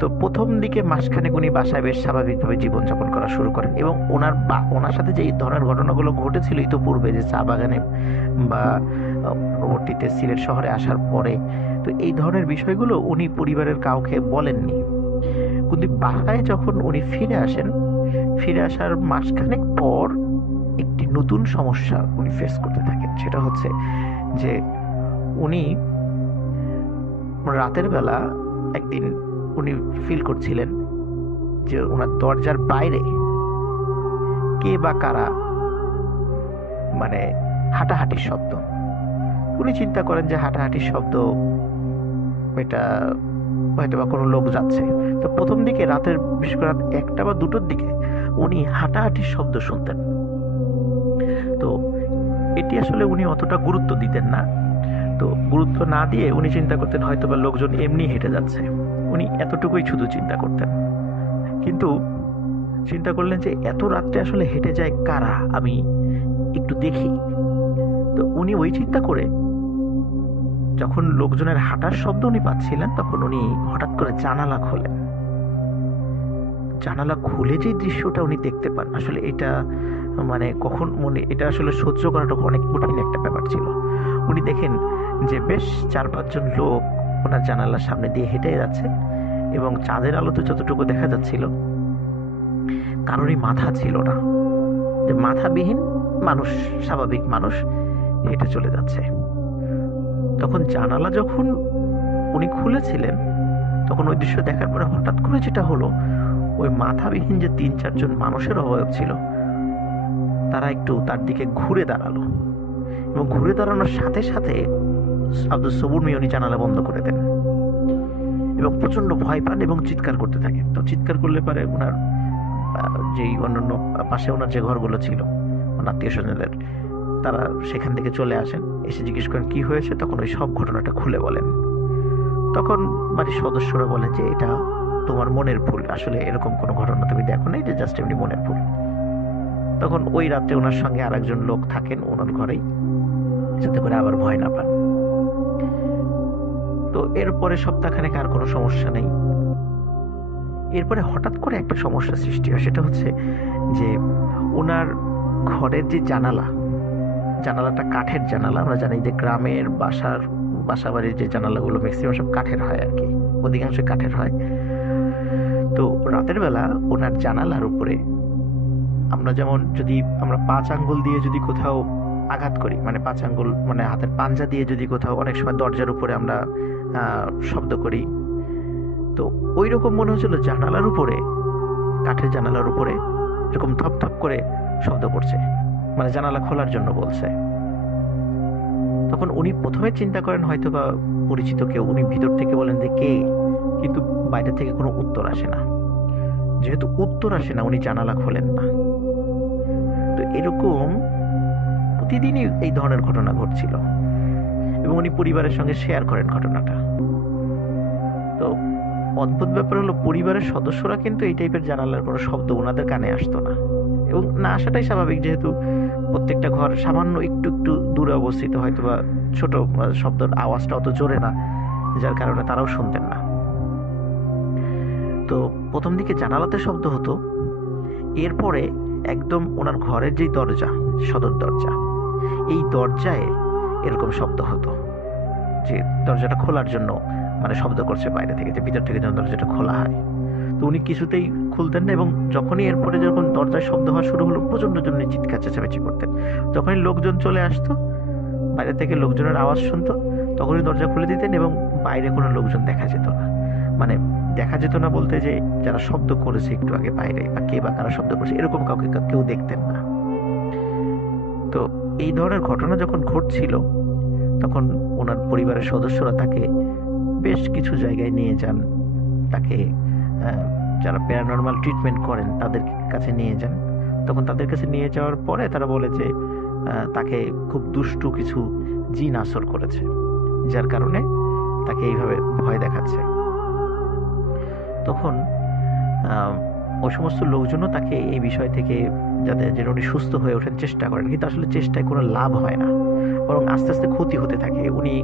তো প্রথম দিকে মাসখানেক উনি বাসায় বেশ স্বাভাবিকভাবে জীবনযাপন করা শুরু করেন এবং ওনার সাথে যে এই ধরনের ঘটনাগুলো ঘটেছিল ইতোপূর্বে, যে চা বাগানে বা পরবর্তীতে সিলেট শহরে আসার পরে, তো এই ধরনের বিষয়গুলো উনি পরিবারের কাউকে বলেননি। কিন্তু বাসায় যখন উনি ফিরে আসেন, ফিরে আসার মাসখানেক পর একটি নতুন সমস্যা উনি ফেস করতে থাকেন। সেটা হচ্ছে যে উনি রাতের বেলা একদিন উনি ফিল করছিলেন যে ওনার দরজার বাইরে কে বা কারা মানে হাঁটাহাঁটির শব্দ। উনি চিন্তা করেন যে হাঁটাহাঁটির শব্দ, এটা হয়তো বা কোনো লোক যাচ্ছে। তো প্রথম দিকে রাতের, বিশেষ করে রাত 1টা বা 2টোর দিকে উনি হাঁটাহাঁটির শব্দ শুনতেন। তো এটি আসলে উনি অতটা গুরুত্ব দিতেন না। তো গুরুত্ব না দিয়ে উনি চিন্তা করতেন হয়তো বা লোকজন এমনি হেঁটে যাচ্ছে, উনি এতটুকুই শুধু চিন্তা করতেন। কিন্তু চিন্তা করলেন যে এত রাত্রে আসলে হেঁটে যায় কারা, আমি একটু দেখি। তো উনি ওই চিন্তা করে যখন লোকজনের হাঁটার শব্দ উনি পাচ্ছিলেন, তখন উনি হঠাৎ করে জানালা খোলেন। জানালা খুলে যে দৃশ্যটা উনি দেখতে পান, আসলে এটা মানে কখন এটা আসলে সহ্য করাটা অনেক কঠিন একটা ব্যাপার ছিল। উনি দেখেন যে বেশ 4-5 জন লোক ওনার জানালার সামনে দিয়ে হেঁটে যাচ্ছে এবং চাঁদের আলোতে যতটুকু দেখা যাচ্ছিল কারোরই মাথা ছিল না, যে মাথাবিহীন মানুষ, স্বাভাবিক মানুষ হেঁটে চলে যাচ্ছে। তখন জানালা যখন উনি খুলেছিলেন, তখন ওই দৃশ্য দেখার পরে হঠাৎ করে যেটা হলো, ওই মাথাবিহীন যে 3-4 জন মানুষের অবয়ব ছিল, তারা একটু তার দিকে ঘুরে দাঁড়ালো এবং ঘুরে দাঁড়ানোর সাথে সাথে আব্দুস সবুর মিয়া উনি জানালা বন্ধ করে দেন এবং প্রচন্ড ভয় পান এবং চিৎকার করতে থাকেন। তো চিৎকার করলে পারে ওনার যেই অন্যান্য পাশে ওনার যে ঘরগুলো ছিল ওনার আত্মীয় স্বজনদের, তারা সেখান থেকে চলে আসেন, এসে জিজ্ঞেস করেন কি হয়েছে। তখন ওই সব ঘটনাটা খুলে বলেন। তখন বাড়ির সদস্যরা বলেন যে এটা তোমার মনের ভুল, আসলে এরকম কোনো ঘটনা তুমি দেখো নাই, যে জাস্ট এমনি মনের ভুল। তখন ওই রাতে ওনার সঙ্গে আরেকজন লোক থাকেন ওনার ঘরেই, যাতে করে আবার ভয় না পান। তো এরপরে সপ্তাহখানেক আর কোনো সমস্যা নেই। এরপরে হঠাৎ করে একটা সমস্যার সৃষ্টি হয়, সেটা হচ্ছে যে ওনার ঘরের যে জানালাটা কাঠের জানালা। আমরা জানি যে গ্রামের বাসাবাড়ির যে জানালাগুলো ম্যাক্সিমাম সব কাঠের হয় আর কি, অধিকাংশ কাঠের হয়। তো রাতের বেলা ওনার জানালার উপরে আমরা যেমন যদি আমরা 5 আঙ্গুল দিয়ে যদি কোথাও আঘাত করি, মানে 5 আঙ্গুল মানে হাতের পাঞ্জা দিয়ে যদি কোথাও অনেক সময় দরজার উপরে আমরা শব্দ করি, তো ওই রকম মনে হচ্ছিল জানালার উপরে, কাঠের জানালার উপরে এরকম ধপ ধপ করে শব্দ করছে, মানে জানালা খোলার জন্য বলছে। তখন উনি প্রথমে চিন্তা করেন হয়তো বা পরিচিত কেউ, উনি ভিতর থেকে বলেন যে কে, কিন্তু বাইরে থেকে কোনো উত্তর আসে না। যেহেতু উত্তর আসে না, উনি জানালা খোলেন না। তো এরকম প্রতিদিনই এই ধরনের ঘটনা ঘটছিল এবং উনি পরিবারের সঙ্গে শেয়ার করেন ঘটনাটা। তো অদ্ভুত ব্যাপার হলো, পরিবারের সদস্যরা কিন্তু এই টাইপের জানালার কোনো শব্দ ওনাদের কানে আসতো না, এবং না আসাটাই স্বাভাবিক, যেহেতু প্রত্যেকটা ঘর সামান্য একটু একটু দূরে অবস্থিত, হয়তো বা ছোট শব্দের আওয়াজটা অত জোরে না, যার কারণে তারাও শুনতেন না। তো প্রথম দিকে জানালাতে শব্দ হতো, এরপরে একদম ওনার ঘরের যেই দরজা, সদর দরজা, এই দরজায় এরকম শব্দ হতো যে দরজাটা খোলার জন্য মানে শব্দ করছে বাইরে থেকে, যে ভিতর থেকে যেন দরজাটা খোলা হয়। তো উনি কিছুতেই খুলতেন না, এবং যখনই এরপরে যখন দরজায় শব্দ হওয়া শুরু হলো, প্রচণ্ড জন্য চিৎকার চেঁচামেচি করতেন। যখনই লোকজন চলে আসতো, বাইরে থেকে লোকজনের আওয়াজ শুনতো, তখনই দরজা খুলে দিতেন এবং বাইরে কোনো লোকজন দেখা যেত না। মানে দেখা যেত না বলতে যে যারা শব্দ করেছে একটু আগে বাইরে, বা কে বা কারা শব্দ করেছে, এরকম কাউকে কেউ দেখতেন না। তো এই ধরনের ঘটনা যখন ঘটছিল, তখন ওনার পরিবারের সদস্যরা তাকে বেশ কিছু জায়গায় নিয়ে যান, তাকে যারা প্যারানর্মাল ট্রিটমেন্ট করেন তাদের কাছে নিয়ে যান। তখন তাদের কাছে নিয়ে যাওয়ার পরে তারা বলে যে তাকে খুব দুষ্টু কিছু জিন আসর করেছে, যার কারণে তাকে এইভাবে ভয় দেখাচ্ছে। তখন ওই সমস্ত লোকজনও তাকে এই বিষয় থেকে যাতে যেন উনি সুস্থ হয়ে ওঠেন চেষ্টা করেন, কিন্তু আসলে চেষ্টায় কোনো লাভ হয় না, বরং আস্তে আস্তে ক্ষতি হতে থাকে। উনি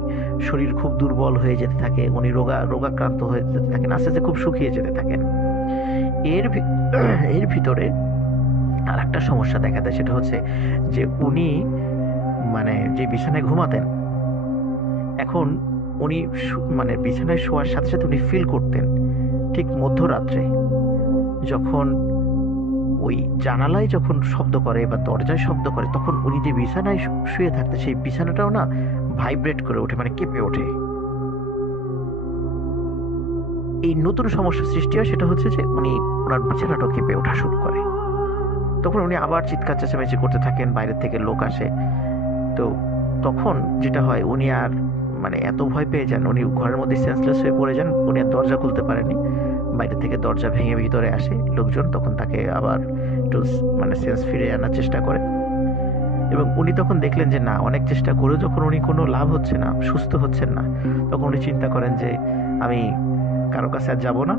শরীর খুব দুর্বল হয়ে যেতে থাকে, উনি রোগাক্রান্ত হয়ে যেতে থাকেন, আস্তে আস্তে খুব শুকিয়ে যেতে থাকেন। এর ভিতরে আর একটা সমস্যা দেখা দেয়, সেটা হচ্ছে যে উনি মানে যে বিছানায় ঘুমাতেন, এখন উনি মানে বিছানায় শোয়ার সাথে সাথে উনি ফিল করতেন ঠিক মধ্যরাত্রে যখন ওই জানালায় যখন শব্দ করে বা দরজায় শব্দ করে, তখন উনি যে বিছানায় শুয়ে থাকতেন সেই বিছানাটাও না ভাইব্রেট করে ওঠে, মানে কেঁপে ওঠে। এই নতুন সমস্যা সৃষ্টি হয়, সেটা হচ্ছে যে ওনার বিছানাটাও কেঁপে ওঠা শুরু করে। তখন উনি আবার চিৎকার চেঁচামেচি করতে থাকেন, বাইরের থেকে লোক আসে। তো তখন যেটা হয়, উনি আর মানে এত ভয় পেয়ে যান, উনি ঘরের মধ্যে সেন্সলেস হয়ে পড়ে যান, উনি আর দরজা খুলতে পারেননি। বাইরে থেকে দরজা ভেঙে ভিতরে আসে লোকজন, তখন তাকে আবার একটু মানে সেন্স ফিরিয়ে আনার চেষ্টা করে। এবং উনি তখন দেখলেন যে না, অনেক চেষ্টা করেও যখন উনি কোনো লাভ হচ্ছে না, সুস্থ হচ্ছেন না, তখন উনি চিন্তা করেন যে আমি কারো কাছে আর যাবো না,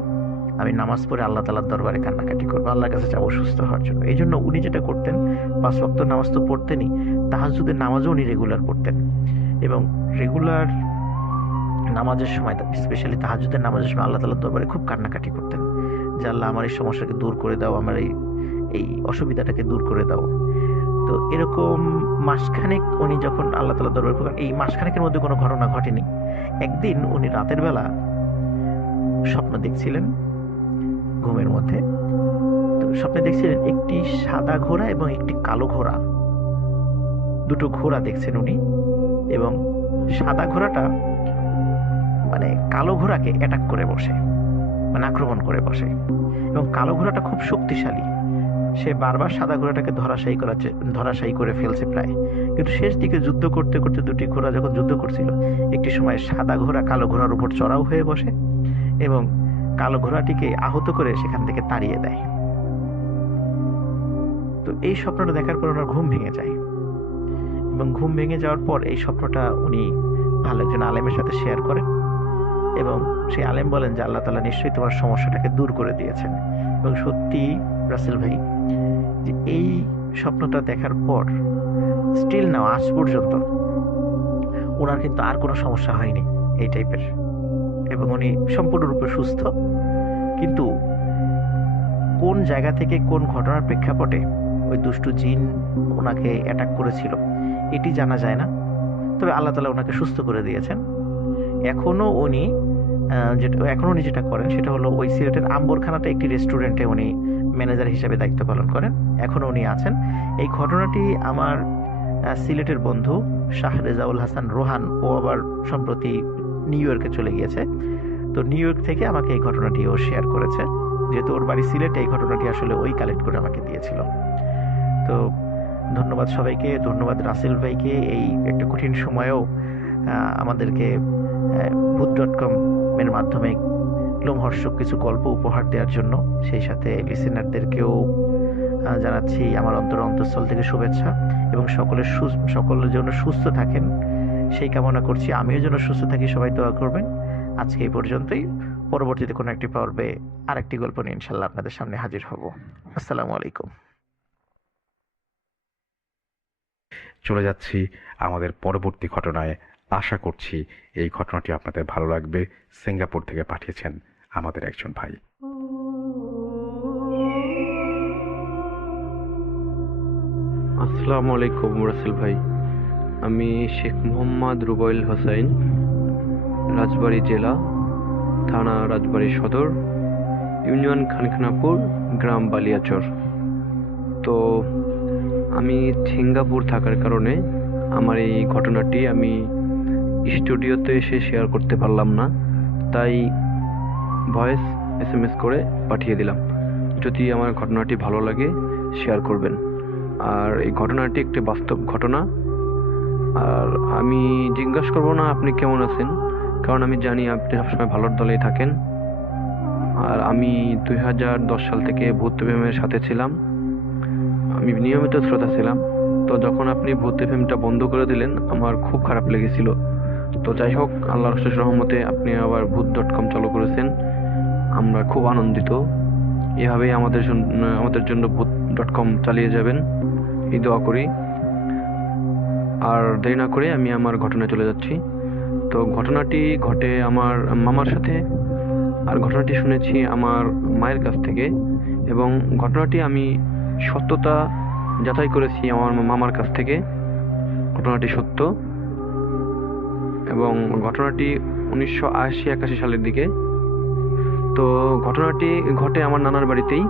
আমি নামাজ পড়ে আল্লাহ তাআলার দরবারে কান্নাকাটি করবো, আল্লাহর কাছে যাবো সুস্থ হওয়ার জন্য। এই জন্য উনি যেটা করতেন, 5 ওয়াক্ত নামাজ তো পড়তেনই, তাহাজ্জুদের নামাজও উনি রেগুলার পড়তেন। এবং রেগুলার নামাজের সময়, স্পেশালি তাহাজ্জুদের নামাজের সময় আল্লাহ তাআলার দরবারে খুব কান্নাকাটি করতেন যে আল্লাহ আমার এই সমস্যাকে দূর করে দাও, আমার এই অসুবিধাটাকে দূর করে দাও। তো এরকম মাসখানেক উনি যখন আল্লাহ তাআলার দরবারে খুব, এই মাসখানেকের মধ্যে কোনো ঘটনা ঘটেনি। একদিন উনি রাতের বেলা স্বপ্ন দেখছিলেন ঘুমের মধ্যে। তো স্বপ্নে দেখছিলেন একটি সাদা ঘোড়া এবং একটি কালো ঘোড়া, দুটো ঘোড়া দেখছেন উনি, এবং সাদা ঘোড়াটা মানে কালো ঘোড়াকে অ্যাটাক করে বসে, মানে আক্রমণ করে বসে, এবং কালো ঘোড়াটা খুব শক্তিশালী, সে বারবার সাদা ঘোড়াটাকে ধরাশায়ী করে ফেলছে প্রায়। কিন্তু শেষ দিকে যুদ্ধ করতে করতে দুটি ঘোড়া যখন যুদ্ধ করছিল, একটি সময় সাদা ঘোড়া কালো ঘোড়ার উপর চড়াও হয়ে বসে এবং কালো ঘোড়াটিকে আহত করে সেখান থেকে তাড়িয়ে দেয়। তো এই স্বপ্নটা দেখার পর ওনার ঘুম ভেঙে যায়, এবং ঘুম ভেঙে যাওয়ার পর এই স্বপ্নটা উনি ভালো একজন আলেমের সাথে শেয়ার করেন, এবং সেই আলেম বলেন যে আল্লাহ তাআলা নিশ্চয়ই তোমার সমস্যাটাকে দূর করে দিয়েছেন। এবং সত্যি রাসেল ভাই, যে এই স্বপ্নটা দেখার পর স্টিল নাও আজ পর্যন্ত ওনার কিন্তু আর কোনো সমস্যা হয়নি এই টাইপের, এবং উনি সম্পূর্ণরূপে সুস্থ। কিন্তু কোন জায়গা থেকে কোন ঘটনার প্রেক্ষাপটে ওই দুষ্টু জিন ওনাকে অ্যাটাক করেছিল এটি জানা যায় না। তবে আল্লাহ তাআলা ওনাকে সুস্থ করে দিয়েছেন। এখনও উনি যেটা করেন সেটা হলো ওই সিলেটের আম্বরখানাতে একটি রেস্টুরেন্টে উনি ম্যানেজার হিসেবে দায়িত্ব পালন করেন, এখনও উনি আছেন। এই ঘটনাটি আমার সিলেটের বন্ধু শাহ রেজাউল হাসান রোহান, ও আবার সম্প্রতি নিউ ইয়র্কে চলে গিয়েছে। তো নিউ ইয়র্ক থেকে আমাকে এই ঘটনাটি ও শেয়ার করেছে, যেহেতু ওর বাড়ি সিলেটে। এই ঘটনাটি আসলে ওই কালেক্ট করে আমাকে দিয়েছিল। তো ধন্যবাদ সবাইকে, ধন্যবাদ রাসেল ভাইকে এই একটা কঠিন সময়েও আমাদেরকে ভূত.com এর মাধ্যমে লোমহর্ষক কিছু গল্প উপহার দেওয়ার জন্য। সেই সাথে লিসেনারদেরকেও জানাচ্ছি আমার অন্তঃস্থল থেকে শুভেচ্ছা, এবং সকলের জন্য সুস্থ থাকেন সেই কামনা করছি। আমিও যেন সুস্থ থাকি, সবাই দোয়া করবেন। আজকে এই পর্যন্তই। পরবর্তীতে কোনো একটি পর্বে আরেকটি গল্প নিয়ে ইনশাল্লাহ আপনাদের সামনে হাজির হব। আসসালামু আলাইকুম। চলে যাচ্ছি আমাদের পরবর্তী ঘটনায়। আশা করছি এই ঘটনাটি আপনাদের ভালো লাগবে। সিঙ্গাপুর থেকে পাঠিয়েছেন আমাদের একজন ভাই। আসসালামু আলাইকুম রাসেল ভাই। আমি শেখ মোহাম্মদ রুবাইল হোসাইন, রাজবাড়ী জেলা, থানা রাজবাড়ী সদর, ইউনিয়ন খানখানাপুর, গ্রাম বালিয়াচর। তো আমি সিঙ্গাপুর থাকার কারণে আমার এই ঘটনাটি আমি স্টুডিওতে এসে শেয়ার করতে পারলাম না, তাই ভয়েস SMS করে পাঠিয়ে দিলাম। যদি আমার ঘটনাটি ভালো লাগে শেয়ার করবেন। আর এই ঘটনাটি একটি বাস্তব ঘটনা। আর আমি জিজ্ঞাসা করবো না আপনি কেমন আছেন, কারণ আমি জানি আপনি সবসময় ভালোর দলেই থাকেন। আর আমি 2010 সাল থেকে ভূত এফএমের সাথে ছিলাম, আমি নিয়মিত শ্রোতা ছিলাম। তো যখন আপনি ভূত এফএমটা বন্ধ করে দিলেন আমার খুব খারাপ লেগেছিল। তো যাই হোক, আল্লাহর অশেষ রহমতে আপনি আবার ভূত.com চালু করেছেন, আমরা খুব আনন্দিত। এভাবেই আমাদের জন্য ভূত.com চালিয়ে যাবেন এই দোয়া করি। আর দেরি না করে আমি আমার ঘটনায় চলে যাচ্ছি। তো ঘটনাটি ঘটে আমার মামার সাথে, আর ঘটনাটি শুনেছি আমার মায়ের কাছ থেকে, এবং ঘটনাটি আমি সত্যতা যাচাই করেছি আমার মামার কাছ থেকে। ঘটনাটি সত্য, এবং ঘটনাটি 1980-81 সালের দিকে। তো ঘটনাটি ঘটে আমার নানার বাড়িতেই।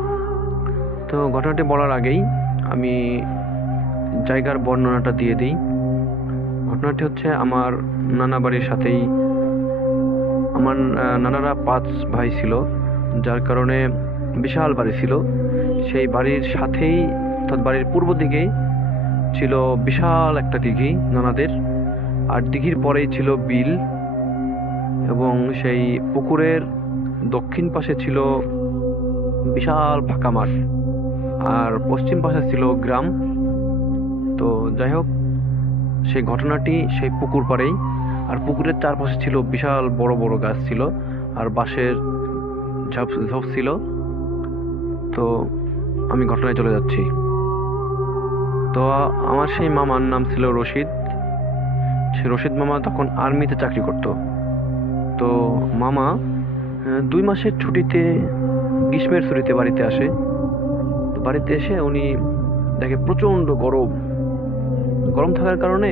তো ঘটনাটি বলার আগেই আমি জায়গার বর্ণনাটা দিয়ে দিই। ঘটনাটি হচ্ছে আমার নানা বাড়ির সাথেই। আমার নানারা 5 ভাই ছিল, যার কারণে বিশাল বাড়ি ছিল। সেই বাড়ির সাথেই, অর্থাৎ বাড়ির পূর্ব দিকেই ছিল বিশাল একটা দিঘি নানাদের, আর দিঘির পরেই ছিল বিল, এবং সেই পুকুরের দক্ষিণ পাশে ছিল বিশাল ফাঁকা মাঠ, আর পশ্চিম পাশে ছিল গ্রাম। তো যাই হোক, সেই ঘটনাটি সেই পুকুর পাড়েই, আর পুকুরের চারপাশে ছিল বিশাল বড় বড় গাছ ছিল, আর বাঁশের ঝোপ ছিল। তো আমি ঘটনায় চলে যাচ্ছি। তো আমার সেই মামার নাম ছিল রশিদ। সে রশিদ মামা তখন আর্মিতে চাকরি করত। তো মামা 2 মাসের ছুটিতে, গ্রীষ্মের ছুটিতে বাড়িতে আসে। তো বাড়িতে এসে উনি দেখে প্রচণ্ড গরম থাকার কারণে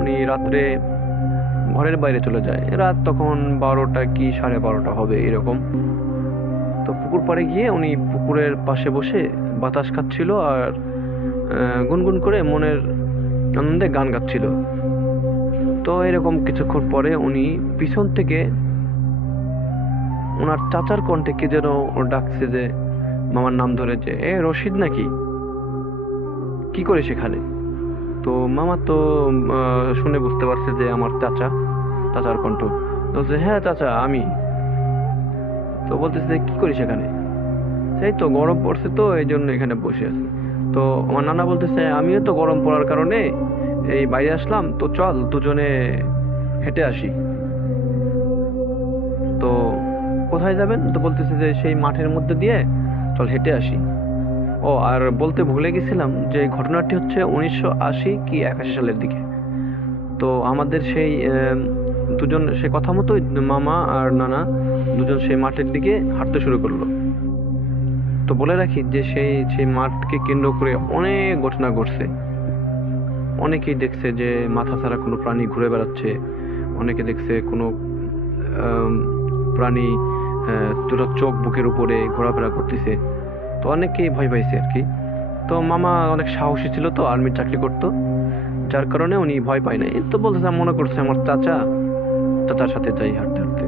উনি রাত্রে ঘরের বাইরে চলে যায়। রাত তখন 12টা কি 12:30 হবে এরকম। তো পুকুর পাড়ে গিয়ে উনি পুকুরের পাশে বসে বাতাস খাচ্ছিল, আর গুনগুন করে মনের আনন্দে গান গাচ্ছিল। তো এরকম কিছুক্ষণ পরে উনি পিছন থেকে ওনার চাচার কণ্ঠে কে যেন ডাকছে, যে মামার নাম ধরে, যে এ রশিদ নাকি, কি করে সেখানে? তো মামা তো শুনে বুঝতে পারছে যে আমার চাচার কণ্ঠ। বলছে, হ্যাঁ চাচা আমি। তো বলতেছে, কি করিস এখানে? সেই তো গরম পড়ছে, তো এই জন্য এখানে বসে আছি। তো আমার নানা বলতেছে, আমিও তো গরম পড়ার কারণে এই বাইরে আসলাম, তো চল দুজনে হেঁটে আসি। তো কোথায় যাবেন? তো বলতেছে যে সেই মাঠের মধ্যে দিয়ে চল হেঁটে আসি। ও আর বলতে ভুলে গেছিলাম যে ঘটনাটি হচ্ছে 1980 কি 81 সালের দিকে। তো আমাদের সেই দুজন সে কথা মতোই মামা আর নানা দুজন সেই মাঠের দিকে হাঁটতে শুরু করলো। তো বলে রাখি যে সেই মাঠকে কেন্দ্র করে অনেক ঘটনা ঘটছে। অনেকেই দেখছে যে মাথা ছাড়া কোনো প্রাণী ঘুরে বেড়াচ্ছে, অনেকে দেখছে কোনো প্রাণী দুটো চোখ বুকের উপরে ঘোরাফেরা করতেছে। তো অনেকেই ভয় পাইছে আর কি। তো মামা অনেক সাহসী ছিল, তো আর্মির চাকরি করতো, যার কারণে উনি ভয় পায় নাই। তো বলতেছে মনে করছে আমার চাচার সাথে যাই হাঁটতে হাঁটতে।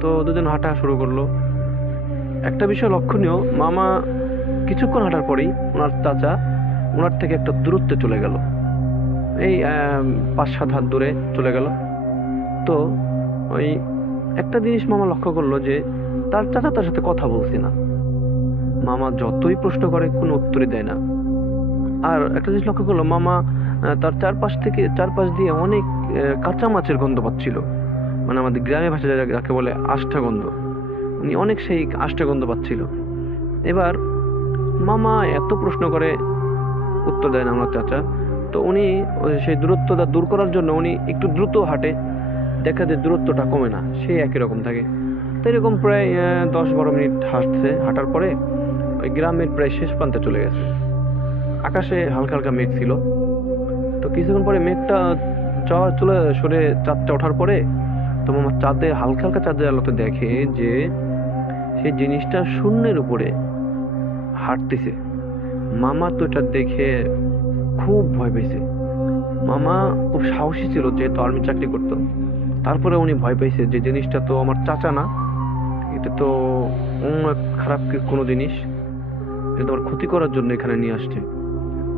তো দুজন হাঁটা শুরু করলো। একটা বিষয় লক্ষণীয়, মামা কিছুক্ষণ হাঁটার পরেই ওনার থেকে একটা দূরত্বে চলে গেল, এই 5-7 হাত দূরে চলে গেল। তো ওই একটা জিনিস মামা লক্ষ্য করলো যে তার চাচা তার সাথে কথা বলছে না। মামা যতই প্রশ্ন করে কোনো উত্তরই দেয় না। আর একটা জিনিস লক্ষ্য করলো, মামা তার চারপাশ দিয়ে অনেক কাঁচা মাছের গন্ধ পাচ্ছিল, মানে আমাদের গ্রামে ভাষায় যাকে বলে আষ্টা গন্ধ। উনি অনেক সেই আষ্টা গন্ধ পাচ্ছিল। এবার মামা এত প্রশ্ন করে, উত্তর দেয় না আমার চাচা। তো উনি সেই দূরত্বটা দূর করার জন্য উনি একটু দ্রুত হাঁটে, দেখা যায় দূরত্বটা কমে না, সেই একই রকম থাকে। তো এরকম প্রায় 10-12 মিনিট হাঁটার পরে ওই গ্রামের প্রায় শেষ প্রান্তে চলে গেছে। আকাশে হালকা হালকা মেঘ ছিল। তো কিছুক্ষণ পরে মেঘটা সরে চাঁদটা ওঠার পরে তো মামা হালকা হালকা চাঁদের আলোতে দেখে যে সেই জিনিসটা শূন্যের উপরে হাঁটতেছে। মামা তো এটা দেখে খুব ভয় পেয়েছে। মামা খুব সাহসী ছিল, যেহেতু আর্মি চাকরি করতো, তারপরে উনি ভয় পেয়েছে যে জিনিসটা তো আমার চাচা না, এটা তো অন্য খারাপ কোনো জিনিস, এটা আমার ক্ষতি করার জন্য এখানে নিয়ে আসছে।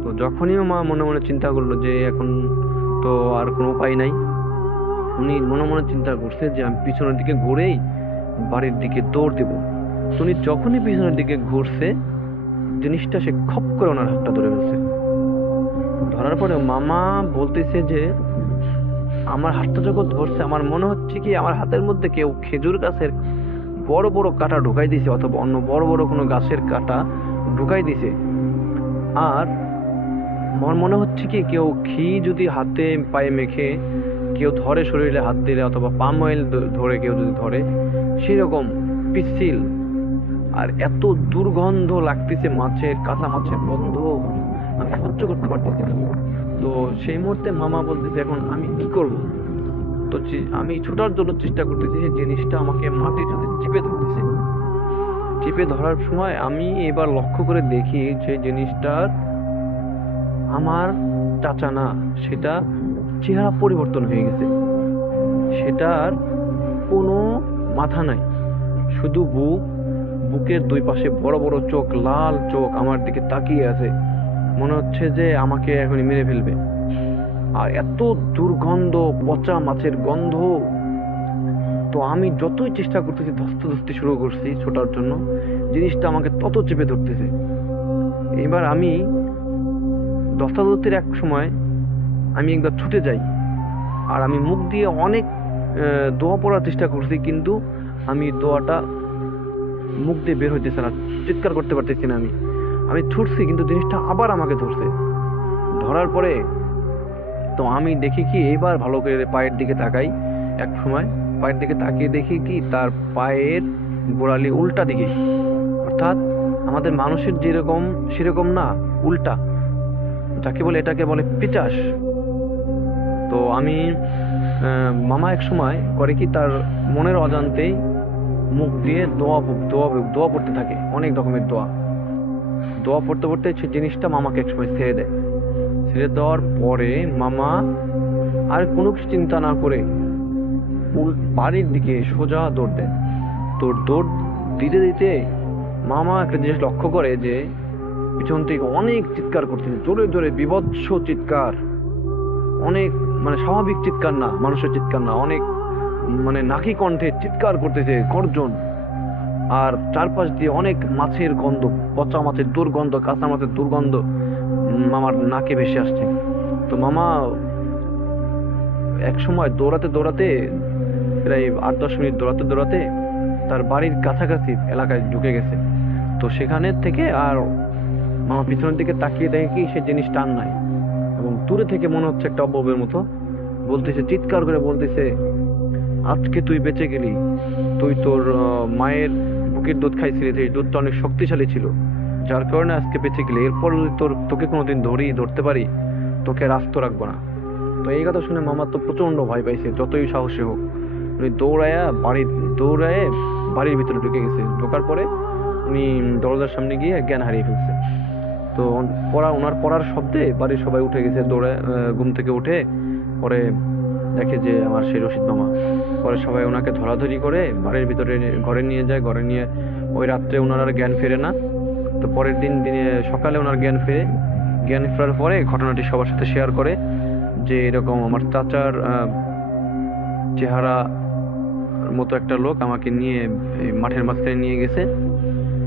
তো যখনই মা মনে মনে চিন্তা করলো যে এখন তো আর কোনো উপায় নাই, উনি মনে মনে চিন্তা করছে যে আমি পিছনের দিকে ঘুরেই বাড়ির দিকে দৌড় দেব। উনি যখনই পিছনের দিকে ঘুরছে, জিনিসটা সে খপ করে ওনার হাতটা ধরে ফেলছে। ধরার পরে মামা বলতেছে যে আমার হাতটা যখন ধরছে, আমার মনে হচ্ছে কি আমার হাতের মধ্যে কেউ খেজুর গাছের বড় বড় কাঁটা ঢুকাই দিছে, অথবা অন্য বড় বড় কোনো গাছের কাঁটা ঢুকাই দিছে। আর আমার মনে হচ্ছে কি কেউ ঘি যদি হাতে পায়ে মেখে কেউ ধরে, শরীরে হাত দিলে, অথবা পাম অয়েল ধরে কেউ যদি ধরে, সেরকম পিচ্ছিল। আর এত দুর্গন্ধ লাগতেছে, কাঁচা মাছের গন্ধ আমি সহ্য করতে পারতেছি না। তো সেই মুহূর্তে মামা বলতেছে এখন আমি কি করব। তো আমি ছোটার জন্য চেষ্টা করতেছি, সেই জিনিসটা আমাকে মাটির সাথে চিপে ধরার সময় আমি এবার লক্ষ্য করে দেখি যে জিনিসটার আমার চাচা না, সেটা চেহারা পরিবর্তন হয়ে গেছে। সেটার কোনো মাথা নাই, শুধু বুকের দুই পাশে বড় বড় চোখ, লাল চোখ আমার দিকে তাকিয়ে আছে, মনে হচ্ছে যে আমাকে এখনই মেরে ফেলবে। আর এত দুর্গন্ধ, পচা মাছের গন্ধ। তো আমি যতই চেষ্টা করতেছি, ধস্তে শুরু করছি ছোটার জন্য, জিনিসটা আমাকে তত চেপে ধরতেছে। এবার আমি ধস্তাধস্তির এক সময় আমি একবার ছুটে যাই, আর আমি মুখ দিয়ে অনেক দোয়া পড়ার চেষ্টা করছি, কিন্তু আমি দোয়াটা মুখ দিয়ে বের হইতেছে না, চিৎকার করতে পারতেছি না। আমি ছুটছি, কিন্তু জিনিসটা আবার আমাকে ধরার পরে তো আমি দেখি কি, এইবার ভালো করে পায়ের দিকে তাকাই। এক সময় পায়ের দিকে তাকিয়ে দেখি কি তার পায়ের গোড়ালি উল্টা দিকে, অর্থাৎ আমাদের মানুষের যেরকম সেরকম না, উল্টা, যাকে বলে এটাকে বলে পিচাস। তো আমি মামা এক সময় করে কি, তার মনের অজান্তেই মুখ দিয়ে দোয়া পড়তে থাকে, অনেক রকমের দোয়া পড়তে পড়তে সে জিনিসটা মামাকে এক সময় ছেড়ে দেওয়ার পরে মামা আর কোনো কিছু চিন্তা না করে বাড়ির দিকে সোজা দৌড় দেয়। তো দৌড় দিতে মামা একটা জিনিস লক্ষ্য করে যে পিছন থেকে অনেক চিৎকার করতেছে, জোরে জোরে বিভৎস চিৎকার, অনেক মানে স্বাভাবিক চিৎকার না, মানুষের চিৎকার না, অনেক মানে নাকি কণ্ঠে চিৎকার করতেছে, গর্জন। আর চারপাশ দিয়ে অনেক মাছের গন্ধ, পচা মাছের দুর্গন্ধ, কাঁচা মাছের দুর্গন্ধ মামার নাকে ভেসে আসছে। তো মামা এক সময় দৌড়াতে প্রায় 8-10 মিনিট দৌড়াতে তার বাড়ির কাছাকাছি এলাকায় ঢুকে গেছে। তো সেখানে থেকে আর মামা পিছনের দিকে তাকিয়ে দেখে কি সে জিনিসটা আর নাই, এবং দূরে থেকে মনে হচ্ছে একটা অববের মতো বলতেছে, চিৎকার করে বলতেছে, আজকে তুই বেঁচে গেলি, তুই তোর মায়ের ফকির দুধ খাইছিলি, সেই দুধটা অনেক শক্তিশালী ছিল, যার কারণে আজকে বেঁচে গেলি। এরপর যদি তোকে কোনোদিন ধরতে পারি, তোকে আর আস্ত রাখবো না। তো এই কথা শুনে মামা তো প্রচন্ড ভয় পাইছে, যতই সাহসী হোক। উনি দৌড়ায় বাড়ির ভিতরে ঢুকে গেছে। ঢোকার পরে উনি দরজার সামনে গিয়ে জ্ঞান হারিয়ে ফেলছে। তো ওনার পড়ার শব্দে বাড়ির সবাই উঠে গেছে, ঘুম থেকে উঠে পরে দেখে যে আমার সেই রশিদ মামা। পরে সবাই ওনাকে ধরাধরি করে বাড়ির ভিতরে ঘরে নিয়ে যায়। ঘরে নিয়ে ওই রাত্রে ওনার আর জ্ঞান ফেরে না। তো পরের দিনে সকালে ওনার জ্ঞান ফেরার পরে ঘটনাটি সবার সাথে শেয়ার করে যে এরকম আমার চাচার চেহারা মতো একটা লোক আমাকে নিয়ে এই মাঠের মাঝখানে নিয়ে গেছে।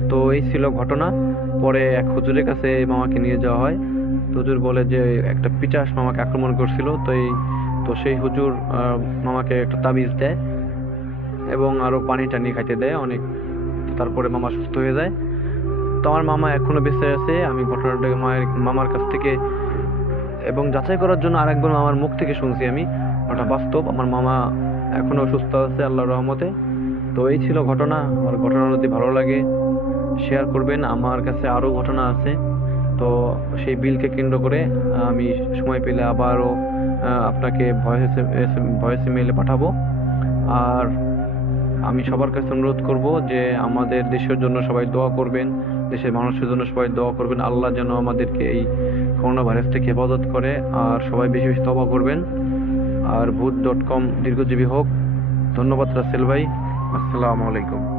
তো এই ছিল ঘটনা। পরে এক হুজুরের কাছে মামাকে নিয়ে যাওয়া হয়। হুজুর বলে যে একটা পিচাস মামাকে আক্রমণ করছিল। তো সেই হুজুর মামাকে একটা তাবিজ দেয় এবং আরো পানি টানি খাইতে দেয় অনেক। তারপরে মামা সুস্থ হয়ে যায়। তো আমার মামা এখনো বেঁচে আছে। আমি ঘটনাটা মামার কাছ থেকে এবং যাচাই করার জন্য আরেকবার মামার মুখ থেকে শুনছি আমি, ওটা বাস্তব। আমার মামা এখনো সুস্থ আছে আল্লাহর রহমতে। তো এই ছিল ঘটনা। আমার ঘটনা যদি ভালো লাগে শেয়ার করবেন। আমার কাছে আরো ঘটনা আছে। তো সেই বিলকে কেন্দ্র করে আমি সময় পেলে আবারও আপনাকে ভয়েস মেইলে পাঠাবো। আর আমি সবার কাছে অনুরোধ করব যে আমাদের দেশের জন্য সবাই দোয়া করবেন, দেশের মানুষের জন্য সবাই দোয়া করবেন। আল্লাহ যেন আমাদেরকে এই করোনা ভাইরাস থেকে হেফাজত করে। আর সবাই বেশি বেশি তওবা করবেন। আর ভূত.com দীর্ঘজীবী হোক। ধন্যবাদ রাসেল ভাই। আসসালামু আলাইকুম।